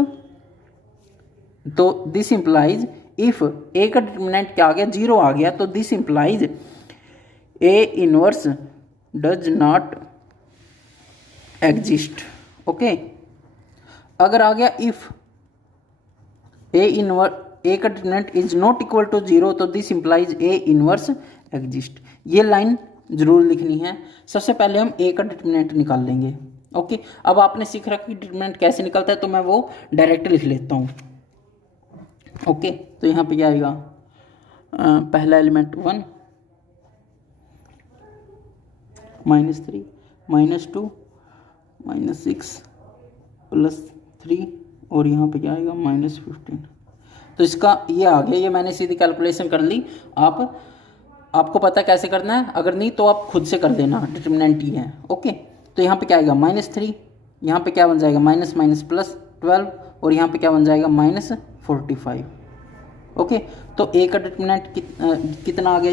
तो दिस इंप्लाइज, इफ ए का डिटर्मिनेंट क्या आ गया, 0 आ गया, तो this implies A inverse does not exist. Okay, अगर आ गया इफ ए का determinant is not equal to 0 तो this implies A inverse exist. ये लाइन जरूर लिखनी है। सबसे पहले हम ए का डिटर्मिनेंट निकाल लेंगे। ओके, अब आपने सीख रखा कि डिटर्मिनेंट कैसे निकलता है, तो मैं वो डायरेक्ट लिख लेता हूँ। ओके, तो यहाँ पे क्या आएगा, पहला एलिमेंट 1 -3 -2 -6 +3 और यहाँ पे क्या आएगा -15। तो इसका ये आ गया, ये मैंने सीधी कैलकुलेशन कर ली। आपको पता कैसे करना है, अगर नहीं तो आप खुद से कर देना, डिटर्मिनेंट ही है। ओके, तो यहाँ पे क्या आएगा -3, यहाँ पे क्या बन जाएगा -12 और यहाँ पे क्या बन जाएगा -45। ओके, तो ए का डिटर्मिनेंट कितना आ गया,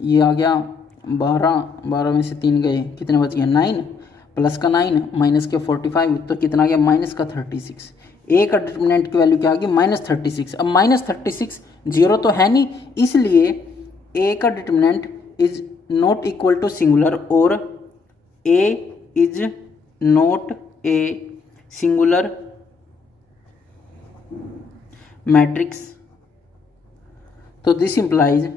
ये आ गया 12 में से 3 गए, कितने बच गए 9, प्लस का 9 माइनस के 45, तो कितना आ गया -36। ए का डिटर्मिनेंट की वैल्यू क्या आ गई -36। अब -36 0 तो है नहीं, इसलिए ए का determinant is not equal to singular और A is not a singular matrix, तो this implies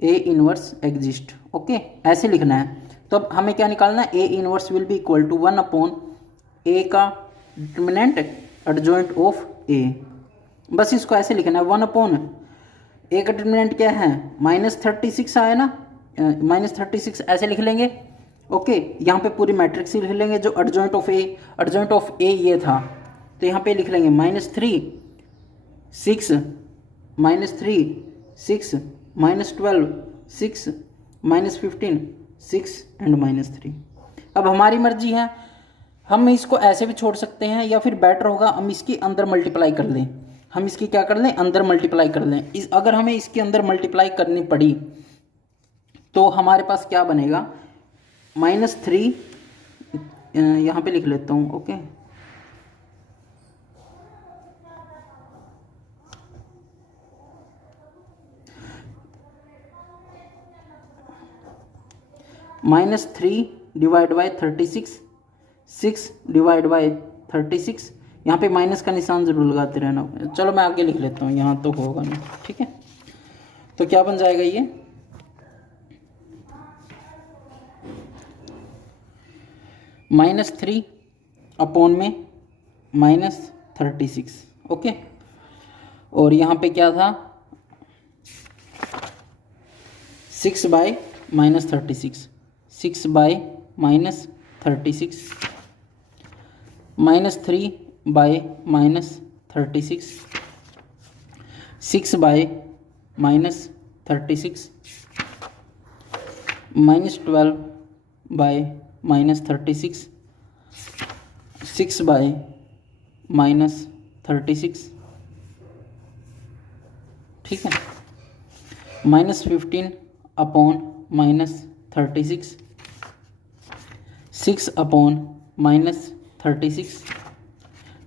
A inverse exist. Okay, ऐसे लिखना है। तो अब हमें क्या निकालना है, A inverse will be equal to 1/a का डिटर्मिनेंट एडजॉइंट ऑफ ए। बस इसको ऐसे लिखना है, 1/a का डिटर्मिनेंट क्या है -36 आया ना, -36 ऐसे लिख लेंगे। ओके, यहाँ पे पूरी मैट्रिक्स ही लिख लेंगे जो एडजॉइंट ऑफ ए ये था, तो यहाँ पे लिख लेंगे -3 6 -3 6 -12 6 -15 6 एंड -3। अब हमारी मर्जी है, हम इसको ऐसे भी छोड़ सकते हैं या फिर बेटर होगा हम इसके अंदर मल्टीप्लाई कर लें। हम इसकी क्या कर लें, अंदर मल्टीप्लाई कर लें। अगर हमें इसके अंदर मल्टीप्लाई करनी पड़ी तो हमारे पास क्या बनेगा, -3 यहाँ पे लिख लेता हूँ। Okay, -3 divide by 36 6 divide by 36, यहाँ पे माइनस का निशान जरूर लगाते रहना। चलो मैं आगे लिख लेता हूँ, यहाँ तो होगा नहीं, ठीक है। तो क्या बन जाएगा ये, -3 अपॉन में -36। ओके, और यहाँ पे क्या था 6 by -36 6 by -36 -3 by -36 6 by -36 -12 by -36 6 by -36, ठीक है, -15 अपॉन -36 6 अपॉन -36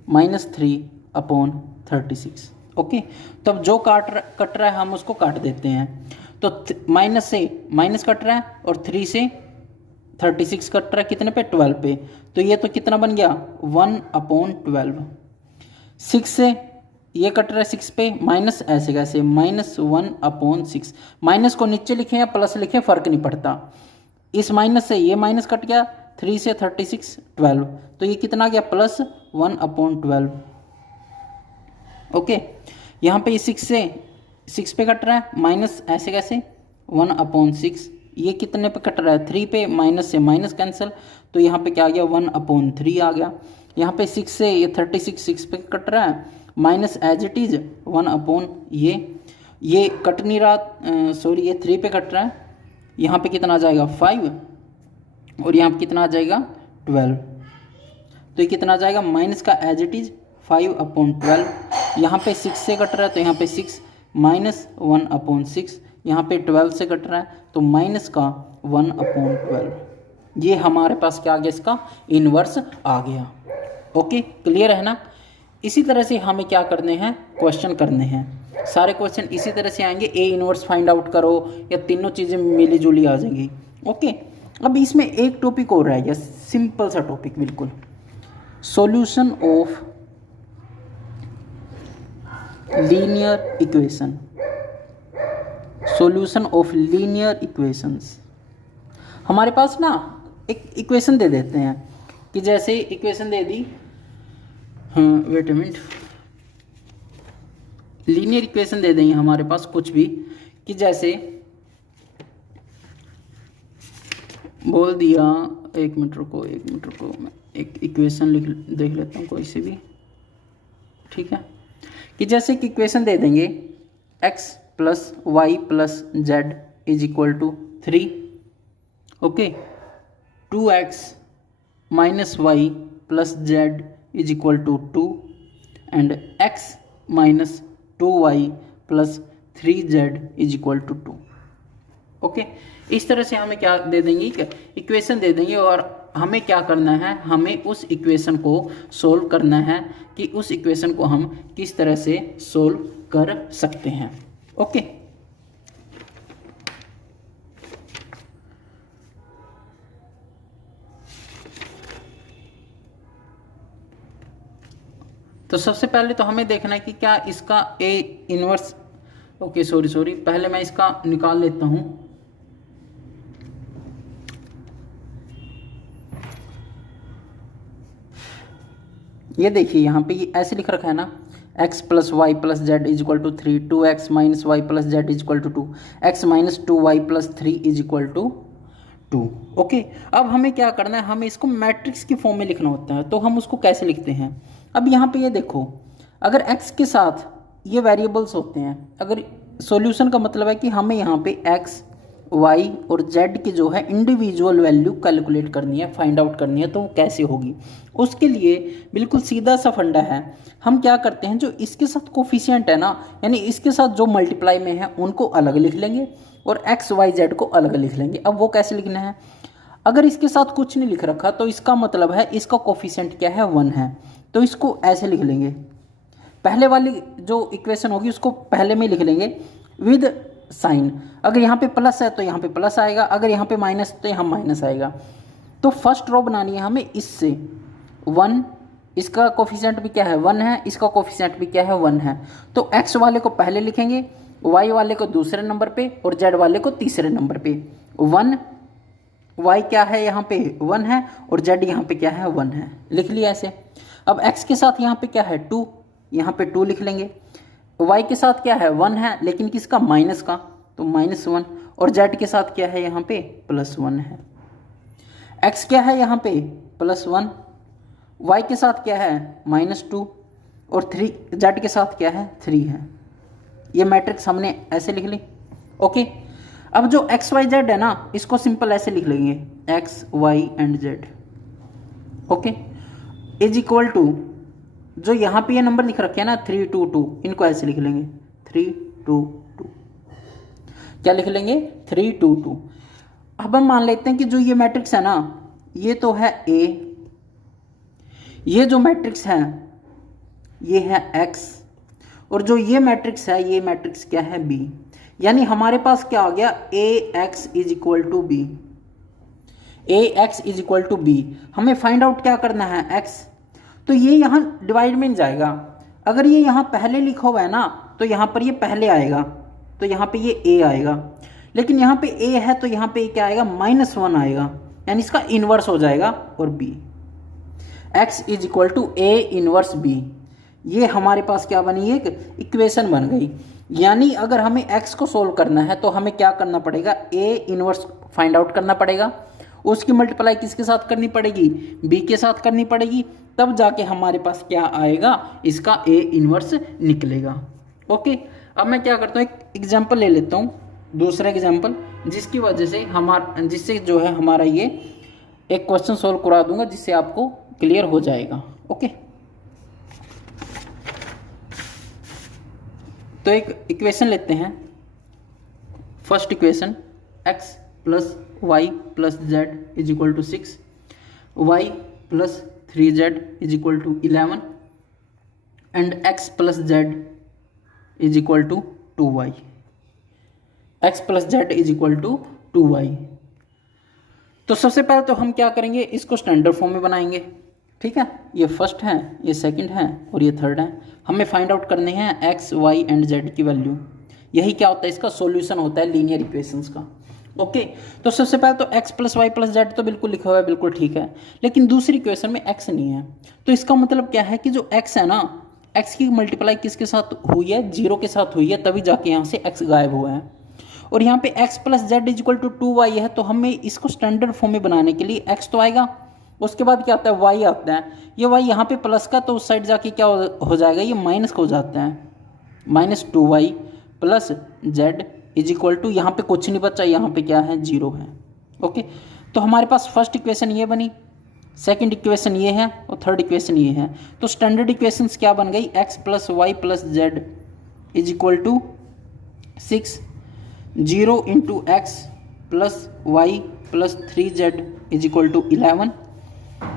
-3 अपॉन 36। ओके, तो अब जो कट रहा है हम उसको काट देते हैं। तो माइनस से माइनस कट रहा है और 3 से 36 कट रहा है, कितने पे 12 पे, तो ये तो कितना बन गया 1/12। 6 से ये कट रहा है 6 पे, माइनस ऐसे कैसे -1/6। माइनस को नीचे लिखें या प्लस लिखें फ़र्क नहीं पड़ता। इस माइनस से ये माइनस कट गया, 3 से 36 12, तो ये कितना गया +1/12। ओके, यहाँ पे ये 6 से 6 पे कट रहा है, माइनस ऐसे कैसे 1/6, ये कितने पे कट रहा है 3 पे, माइनस से माइनस कैंसिल, तो यहाँ पे क्या आ गया 1/3 आ गया। यहाँ पे 6 से ये 36 6 पे कट रहा है, माइनस एज इट इज 1 ये कट नहीं रहा, सॉरी ये 3 पे कट रहा है, यहाँ पे कितना आ जाएगा 5 और यहाँ पे कितना आ जाएगा 12, तो ये कितना आ जाएगा माइनस का एज इट इज 5/12। यहाँ पे 6 से कट रहा है तो यहाँ पे 6 माइनस 1/6, यहाँ पे 12 से कट रहा है तो माइनस का 1/12। ये हमारे पास क्या आ गया, इसका इन्वर्स आ गया। ओके, क्लियर है ना। इसी तरह से हमें क्या करने हैं, क्वेश्चन करने हैं, सारे क्वेश्चन इसी तरह से आएंगे। ए इन्वर्स फाइंड आउट करो, या तीनों चीज़ें मिली जुली आ जाएंगी। ओके, अब इसमें एक टॉपिक और रह गया, सिंपल सा टॉपिक बिल्कुल, solution of linear equation, solution of linear equations. हमारे पास ना एक इक्वेशन दे देते हैं कि जैसे इक्वेशन दे दी, हाँ wait a minute, linear equation दे देंगे हमारे पास कुछ भी, कि जैसे बोल दिया, एक मिनट रुको मैं एक इक्वेशन देख लेता हूँ कोई सी भी, ठीक है, कि जैसे कि इक्वेशन दे देंगे x + y + z = 3, okay, 2x - y + z = 2 and x - 2y + 3z = 2। Okay, इस तरह से हमें क्या दे देंगे, इक्वेशन दे देंगे, और हमें क्या करना है, हमें उस इक्वेशन को सोल्व करना है कि उस इक्वेशन को हम किस तरह से सोल्व कर सकते हैं। ओके, तो सबसे पहले तो हमें देखना है कि क्या इसका ए इनवर्स, ओके सॉरी पहले मैं इसका निकाल लेता हूं। ये देखिए यहाँ पे ये ऐसे लिख रखा है ना, x + y + z = 3, 2x - y + z = 2, x - 2y + 3 = 2। Okay, अब हमें क्या करना है, हमें इसको मैट्रिक्स की फॉर्म में लिखना होता है, तो हम उसको कैसे लिखते हैं। अब यहाँ पे ये देखो, अगर x के साथ ये वेरिएबल्स होते हैं, अगर सॉल्यूशन का मतलब है कि हमें यहाँ पे x, y और z की जो है इंडिविजुअल वैल्यू कैलकुलेट करनी है, फाइंड आउट करनी है, तो वो कैसे होगी। उसके लिए बिल्कुल सीधा सा फंडा है, हम क्या करते हैं, जो इसके साथ कोफिशिएंट है ना, यानी इसके साथ जो मल्टीप्लाई में है उनको अलग लिख लेंगे और x, y, z को अलग लिख लेंगे। अब वो कैसे लिखना है, अगर इसके साथ कुछ नहीं लिख रखा तो इसका मतलब है इसका कोफिशिएंट क्या है 1 है, तो इसको ऐसे लिख लेंगे, पहले वाली जो इक्वेशन होगी उसको पहले में लिख लेंगे विद साइन। अगर यहाँ पे प्लस है तो यहाँ पे प्लस आएगा, अगर यहाँ पे माइनस तो यहाँ माइनस आएगा। तो फर्स्ट रो बनानी है हमें इससे 1, इसका कोफिशिएंट भी क्या है 1 है, इसका कोफिशिएंट भी क्या है 1 है, तो x वाले को पहले लिखेंगे, y वाले को दूसरे नंबर पे और z वाले को तीसरे नंबर पे। 1 y क्या है यहाँ पे 1 है और z यहाँ पे क्या है 1 है, लिख लिया ऐसे। अब x के साथ यहाँ पे क्या है 2, यहाँ पे 2 लिख लेंगे, y के साथ क्या है 1 है लेकिन किसका माइनस का, तो -1, और z के साथ क्या है यहाँ पे +1 है। x क्या है यहाँ पे +1, y के साथ क्या है -2 और 3, z के साथ क्या है 3 है। ये मैट्रिक्स हमने ऐसे लिख ली। ओके, अब जो x y z है ना, इसको सिंपल ऐसे लिख लेंगे x y and z। Okay, = जो यहाँ पे ये नंबर लिख रखे हैं ना 3 2 2, इनको ऐसे लिख लेंगे 3 2 2। क्या लिख लेंगे 3 2 2। अब हम मान लेते हैं कि जो ये मैट्रिक्स है ना, ये तो है A, ये जो मैट्रिक्स है ये है X, और जो ये मैट्रिक्स है ये मैट्रिक्स क्या है B। यानी हमारे पास क्या आ गया AX = B, AX = B। हमें फाइंड आउट क्या करना है X, तो ये यहाँ डिवाइड में जाएगा। अगर ये यहाँ पहले लिखा हुआ है ना तो यहाँ पर ये पहले आएगा, तो यहाँ पे ये A आएगा, लेकिन यहाँ पे A है तो यहाँ पे क्या आएगा -1 आएगा, यानी इसका इन्वर्स हो जाएगा और B। X = A 1 B, ये हमारे पास क्या बनी, एक इक्वेशन बन गई। यानी अगर हमें x को सोल्व करना है तो हमें क्या करना पड़ेगा, a इनवर्स फाइंड आउट करना पड़ेगा, उसकी मल्टीप्लाई किसके साथ करनी पड़ेगी, b के साथ करनी पड़ेगी, तब जाके हमारे पास क्या आएगा, इसका a इनवर्स निकलेगा। ओके, अब मैं क्या करता हूँ, एक एग्जाम्पल ले लेता हूँ, दूसरा एग्जाम्पल, जिसकी वजह से जिससे जो है हमारा ये एक क्वेश्चन सोल्व करा दूंगा, जिससे आपको क्लियर हो जाएगा। ओके, तो एक इक्वेशन लेते हैं। First equation, x plus y plus z is equal to 6, y plus 3z is equal to 11 and x plus z is equal to 2y, x plus z is equal to 2y। तो सबसे पहले तो हम क्या करेंगे, इसको standard form में बनाएंगे। ठीक है, ये फर्स्ट है, ये सेकंड है और ये थर्ड है। हमें फाइंड आउट करने हैं x, y एंड z की वैल्यू। यही क्या होता है, इसका सॉल्यूशन होता है लीनियर इक्वेशंस का। ओके, तो सबसे पहले तो x plus y plus z तो बिल्कुल लिखा हुआ है, बिल्कुल ठीक है, लेकिन दूसरी इक्वेशन में x नहीं है। तो इसका मतलब क्या है कि जो x है ना, x की मल्टीप्लाई किसके साथ हुई है, 0 के साथ हुई है, तभी जाके यहाँ से x गायब हुआ है। और यहाँ पे x plus z is equal to 2y है, तो हमें इसको स्टैंडर्ड फॉर्म में बनाने के लिए x तो आएगा, उसके बाद क्या आता है, y आता है। ये y यहाँ पे प्लस का, तो उस साइड जाके क्या हो जाएगा, ये माइनस का हो जाता है, -2y plus z is equal to, यहाँ पे कुछ नहीं बचा, यहाँ पे क्या है, 0 है। ओके, तो हमारे पास फर्स्ट इक्वेशन ये बनी, सेकंड इक्वेशन ये है और थर्ड इक्वेशन ये है। तो स्टैंडर्ड इक्वेशंस क्या बन गई, x plus y plus z is equal to 6, 0 into x plus y plus 3z is equal to 11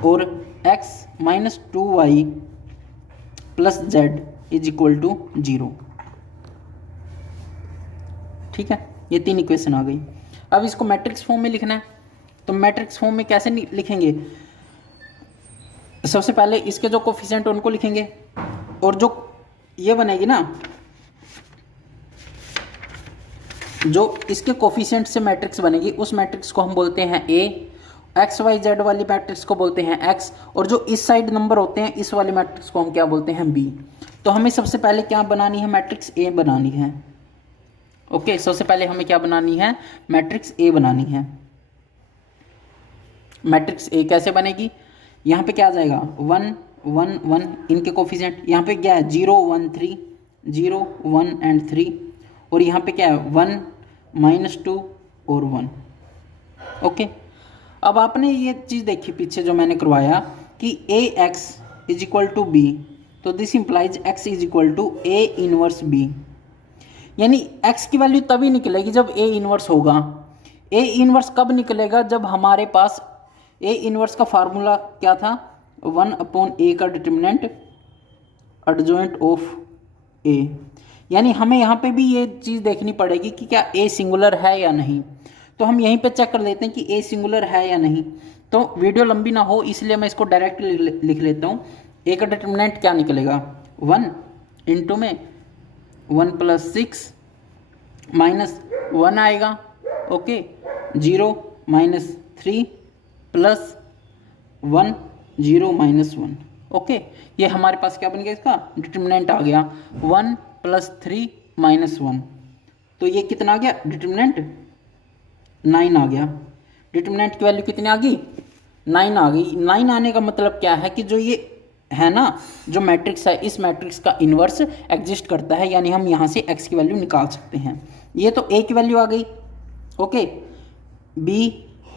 और x minus 2y plus z is equal to 0। ठीक है, ये 3 इक्वेशन आ गई। अब इसको मैट्रिक्स फॉर्म में लिखना है, तो मैट्रिक्स फॉर्म में कैसे लिखेंगे, सबसे पहले इसके जो कोफिशिएंट उनको लिखेंगे, और जो ये बनेगी ना, जो इसके कोफिशिएंट से मैट्रिक्स बनेगी, उस मैट्रिक्स को हम बोलते हैं A, एक्स वाई जेड वाली मैट्रिक्स को बोलते हैं x, और जो इस साइड नंबर होते हैं इस वाली मैट्रिक्स को हम क्या बोलते हैं b। तो हमें सबसे पहले क्या बनानी है, मैट्रिक्स A बनानी है। ओके, सबसे पहले हमें क्या बनानी है, मैट्रिक्स A बनानी है। मैट्रिक्स A कैसे बनेगी, यहाँ पे क्या आ जाएगा, 1 1 1 इनके कोफिशिएंट, यहाँ पे क्या है 0 1 3, 0 1 एंड 3, और यहाँ पे क्या है 1 -2 और 1। ओके, अब आपने ये चीज़ देखी पीछे जो मैंने करवाया कि ax is equal to b, तो this implies x is equal to a inverse b। यानी x की वैल्यू तभी निकलेगी जब a इनवर्स होगा। a इनवर्स कब निकलेगा, जब हमारे पास a इनवर्स का फार्मूला क्या था, 1/a का डिटर्मिनेंट एडजॉइंट ऑफ a। यानी हमें यहाँ पे भी ये चीज़ देखनी पड़ेगी कि क्या a सिंगुलर है या नहीं। तो हम यहीं पे चेक कर लेते हैं कि a सिंगुलर है या नहीं। तो वीडियो लंबी ना हो इसलिए मैं इसको डायरेक्ट लिख लेता हूँ। a का डिटर्मिनेंट क्या निकलेगा, 1 इंटू में 1 + 6 -1 आएगा। Okay, 0 -3 plus 1 0 -1। ओके, ये हमारे पास क्या बन गया, इसका डिटर्मिनेंट आ गया 1 + 3 -1। तो ये कितना आ गया, डिटर्मिनेंट 9 आ गया। डिटर्मिनेंट की वैल्यू कितनी आ गई, 9 आ गई। 9 आने का मतलब क्या है कि जो ये है ना, जो मैट्रिक्स है, इस मैट्रिक्स का इन्वर्स एग्जिस्ट करता है, यानी हम यहाँ से x की वैल्यू निकाल सकते हैं। ये तो a की वैल्यू आ गई। ओके, b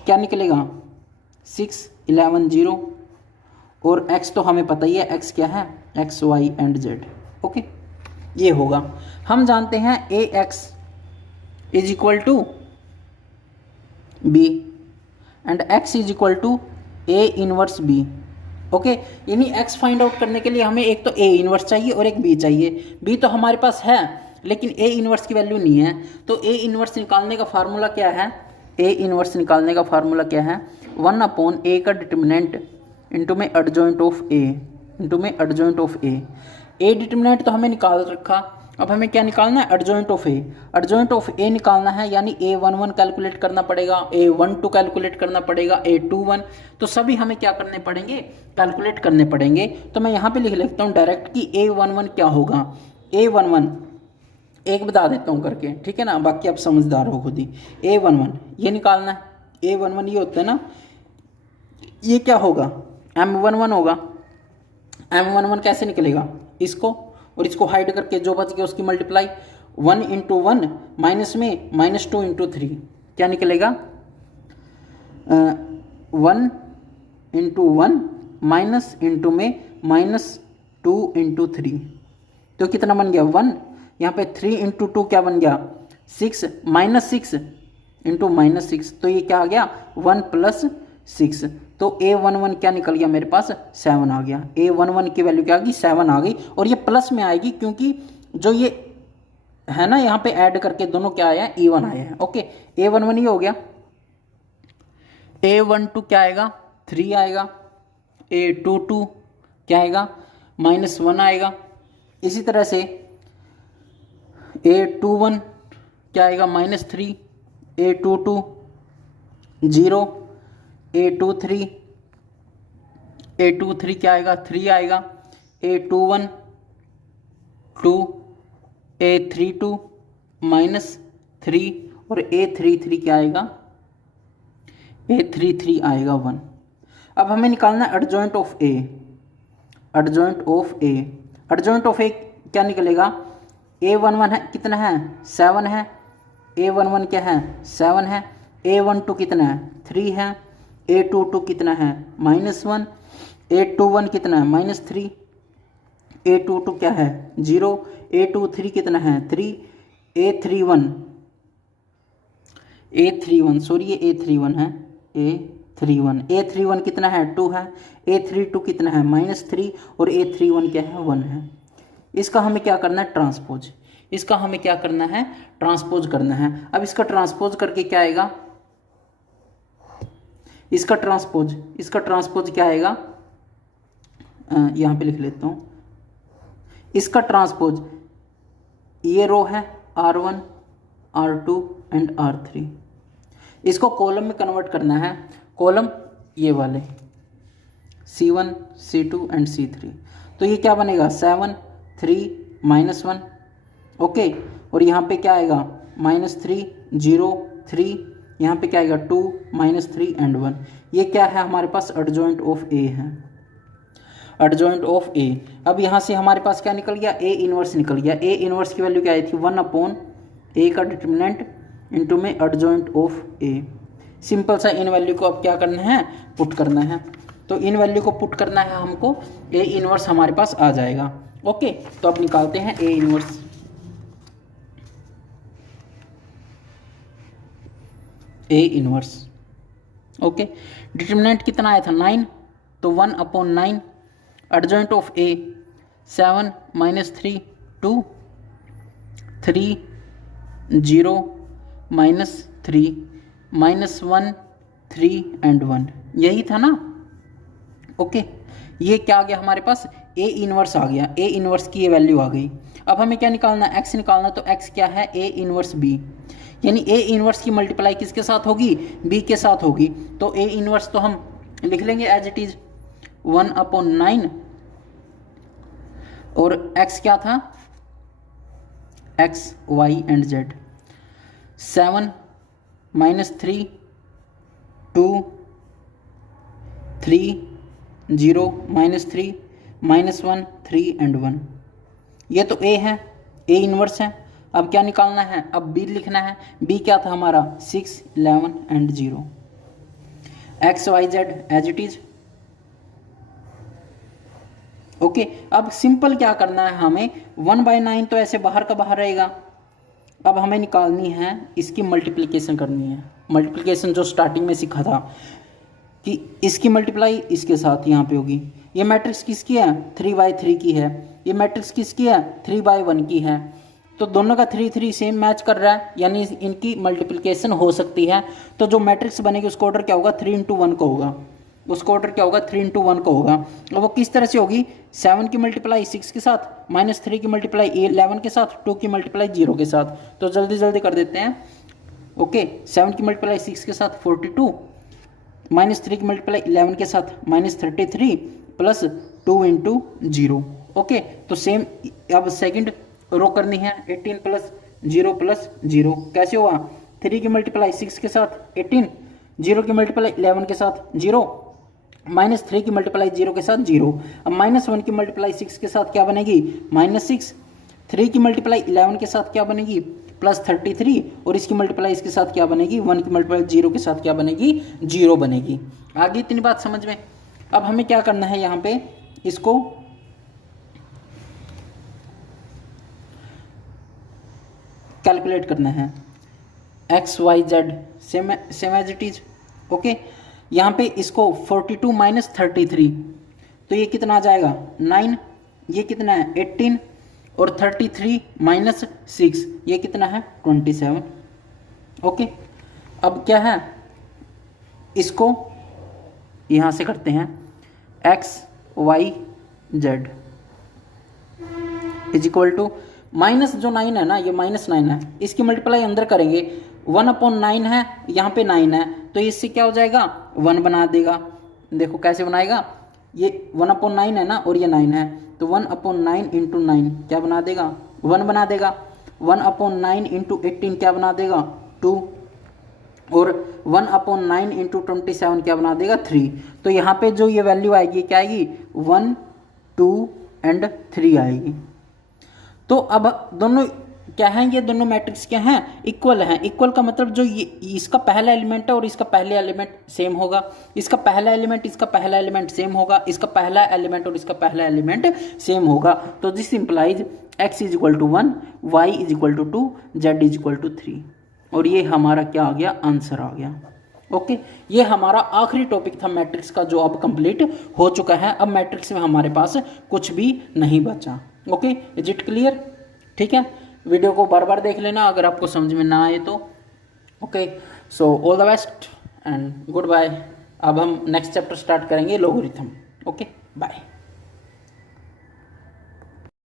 क्या निकलेगा, 6 11 0, और x तो हमें पता ही है, x क्या है, x y and z। Okay, ये होगा। हम जानते हैं ax is equal to b and x is equal to a inverse b। Okay, यानी x फाइंड आउट करने के लिए हमें एक तो a इनवर्स चाहिए और एक b चाहिए। b तो हमारे पास है लेकिन a इनवर्स की वैल्यू नहीं है। तो a इनवर्स निकालने का फार्मूला क्या है, a इनवर्स निकालने का फार्मूला क्या है, 1/a का डिटर्मिनेंट इंटू में एडजॉइंट ऑफ a, इंटू में adjoint of a। a determinant तो हमें निकाल रखा, अब हमें क्या निकालना है, adjoint of A. Adjoint of A निकालना है, यानी A11 कैलकुलेट करना पड़ेगा, A12 कैलकुलेट करना पड़ेगा, A21, तो सभी हमें क्या करने पड़ेंगे, कैलकुलेट करने पड़ेंगे। तो मैं यहाँ पे लिख लेता हूँ डायरेक्ट कि A11 क्या होगा। A11 एक बता देता हूँ करके, ठीक है ना, बाकी आप समझदार हो खुद ही। A11 ये निकालना है, A11 ये होता है ना, ये क्या होगा, M11 होगा। M11 कैसे निकलेगा, इसको और इसको हाइड करके जो बच गया उसकी मल्टीप्लाई, 1 इंटू 1 माइनस में -2 इंटू 3 क्या निकलेगा, 1 इंटू 1 माइनस इंटू में -2 इंटू 3, तो कितना बन गया 1। यहाँ पे 3 इंटू 2 क्या बन गया 6, -6 इंटू -6, तो ये क्या आ गया 1 प्लस 6, तो A11 क्या निकल गया मेरे पास 7 आ गया। A11 की वैल्यू क्या आ गई 7 आ गई, और ये प्लस में आएगी क्योंकि जो ये है ना यहाँ पे ऐड करके दोनों क्या आया है, इवन आया है। ओके, A11 ये हो गया। A12 क्या आएगा 3 आएगा, A22 क्या आएगा -1 आएगा। इसी तरह से A21 क्या आएगा -3, A22 0, A23 क्या आएगा 3 आएगा, A21 2, A32 -3 और A33 क्या आएगा, A33 आएगा 1। अब हमें निकालना है adjoint of A. Adjoint of A, adjoint of A क्या निकलेगा, A11 है कितना है 7 है, A11 क्या है 7 है, A12 कितना है 3 है, A22 कितना है -1, A21 कितना है -3, A22 क्या है 0, A23 कितना है 3, A31 सॉरी ये A31 है, A31 कितना है 2 है, A32 कितना है -3 और A31 क्या है 1 है। इसका हमें क्या करना है ट्रांसपोज, इसका हमें क्या करना है ट्रांसपोज करना है। अब इसका ट्रांसपोज करके क्या आएगा, इसका ट्रांसपोज क्या आएगा, यहाँ पे लिख लेता हूँ। इसका ट्रांसपोज ये रो है R1 R2 एंड R3, इसको कॉलम में कन्वर्ट करना है। कॉलम ये वाले C1 C2 एंड C3, तो ये क्या बनेगा 7 3 -1। ओके, और यहाँ पे क्या आएगा -3 0 3, यहाँ पे क्या आएगा 2 -3 एंड 1। ये क्या है हमारे पास एडजॉइंट ऑफ ए है, एडजॉइंट ऑफ ए। अब यहाँ से हमारे पास क्या निकल गया, A इनवर्स निकल गया। A इनवर्स की वैल्यू क्या आई थी 1/A का डिटर्मिनेंट इंटू में एडजॉइंट ऑफ ए। सिंपल सा इन वैल्यू को अब क्या करना है पुट करना है, तो इन वैल्यू को पुट करना है हमको, A इनवर्स हमारे पास आ जाएगा। ओके, तो अब निकालते हैं A inverse. A inverse okay, determinant कितना आया था 9, तो 1/9। एडजॉइंट ऑफ A 7 -3 2 3 0 -3 -1 3 एंड 1, यही था ना। ओके, ये क्या आ गया हमारे पास A इनवर्स आ गया, A इनवर्स की ये वैल्यू आ गई। अब हमें क्या निकालना है X निकालना, तो X क्या है A इनवर्स B, यानी A इनवर्स की मल्टीप्लाई किसके साथ होगी B के साथ होगी। तो A इनवर्स तो हम लिख लेंगे एज इट इज 1/9, और X क्या था X Y and Z, 7 -3 2 3 0 -3 -1 3 and 1, ये तो A है, A इनवर्स है। अब क्या निकालना है, अब B लिखना है। B क्या था हमारा 6 11 and 0, X Y Z as it is. Okay, अब सिंपल क्या करना है हमें, 1/9 तो ऐसे बाहर का बाहर रहेगा। अब हमें निकालनी है इसकी मल्टीप्लिकेशन करनी है, मल्टीप्लिकेशन जो स्टार्टिंग में सीखा था कि इसकी मल्टीप्लाई इसके साथ यहाँ पे होगी। ये मैट्रिक्स किसकी है 3/3 की है, ये मैट्रिक्स किसकी है 3/1 की है, तो दोनों का 3 3 सेम मैच कर रहा है, यानी इनकी मल्टीप्लिकेशन हो सकती है। तो जो मैट्रिक्स बनेगी उसका ऑर्डर क्या होगा 3 × 1 का होगा। उसका ऑर्डर क्या होगा 3 into 1 का होगा। और वो किस तरह से होगी, 7 की मल्टीप्लाई 6 के साथ, -3 की मल्टीप्लाई 11 के साथ, 2 की मल्टीप्लाई 0 के साथ। तो जल्दी जल्दी कर देते हैं। ओके, 7 की मल्टीप्लाई 6 के साथ 42, -3 की मल्टीप्लाई 11 के साथ -33 प्लस 2 into 0। ओके, तो सेम अब सेकंड रो करनी है, 18 प्लस 0 प्लस 0 कैसे हुआ, 3 की मल्टीप्लाई 6 के साथ 18, 0 की मल्टीप्लाई 11 के साथ 0, -3 की मल्टीप्लाई 0 के साथ 0। अब -1 की मल्टीप्लाई 6 के साथ क्या बनेगी, -6, 3 की मल्टीप्लाई 11 के साथ क्या बनेगी, +33, और इसकी मल्टीप्लाई इसके साथ क्या बनेगी, 1 की मल्टीप्लाई 0 के साथ क्या बनेगी, 0 बनेगी। आगे इतनी बात समझ में। अब हमें क्या करना है, यहाँ पे इसको कैलकुलेट करना है, x y z same as it is. Okay, यहाँ पे इसको 42 - 33, तो ये कितना आ जाएगा 9, ये कितना है 18, और 33 - 6 ये कितना है 27। ओके, अब क्या है, इसको यहाँ से करते हैं, x y z is equal to, minus जो 9 है ना, ये -9 है, इसकी मल्टीप्लाई अंदर करेंगे, 1/9 है, यहाँ पे 9 है, तो इससे क्या हो जाएगा 1 बना देगा। देखो कैसे बनाएगा, ये 1/9 है ना, और ये 9 है, तो 1/9 × 9 क्या बना देगा, 1 बना देगा। 1/9 × 18 क्या बना देगा 2, और 1/9 × 27 क्या बना देगा 3। तो यहाँ पे जो ये वैल्यू आएगी क्या आएगी, 1, 2 और 3 आएगी। तो अब दोनों क्या हैं, ये दोनों मैट्रिक्स क्या हैं, इक्वल हैं। इक्वल का मतलब जो ये इसका पहला एलिमेंट है और इसका पहले एलिमेंट सेम होगा, इसका पहला एलिमेंट इसका पहला एलिमेंट सेम होगा, इसका पहला एलिमेंट और इसका पहला एलिमेंट सेम होगा। तो this implies x = 1, y = 2, z = 3। और ये हमारा क्या आ गया, आंसर आ गया। ओके, ये हमारा आखिरी टॉपिक था मैट्रिक्स का, जो अब कंप्लीट हो चुका है। अब मैट्रिक्स में हमारे पास कुछ भी नहीं बचा। Okay, is it clear? ठीक है, वीडियो को बार बार देख लेना अगर आपको समझ में ना आए तो। Okay, so all the best and good bye. अब हम नेक्स्ट चैप्टर स्टार्ट करेंगे, लोगरिथम। Okay, bye.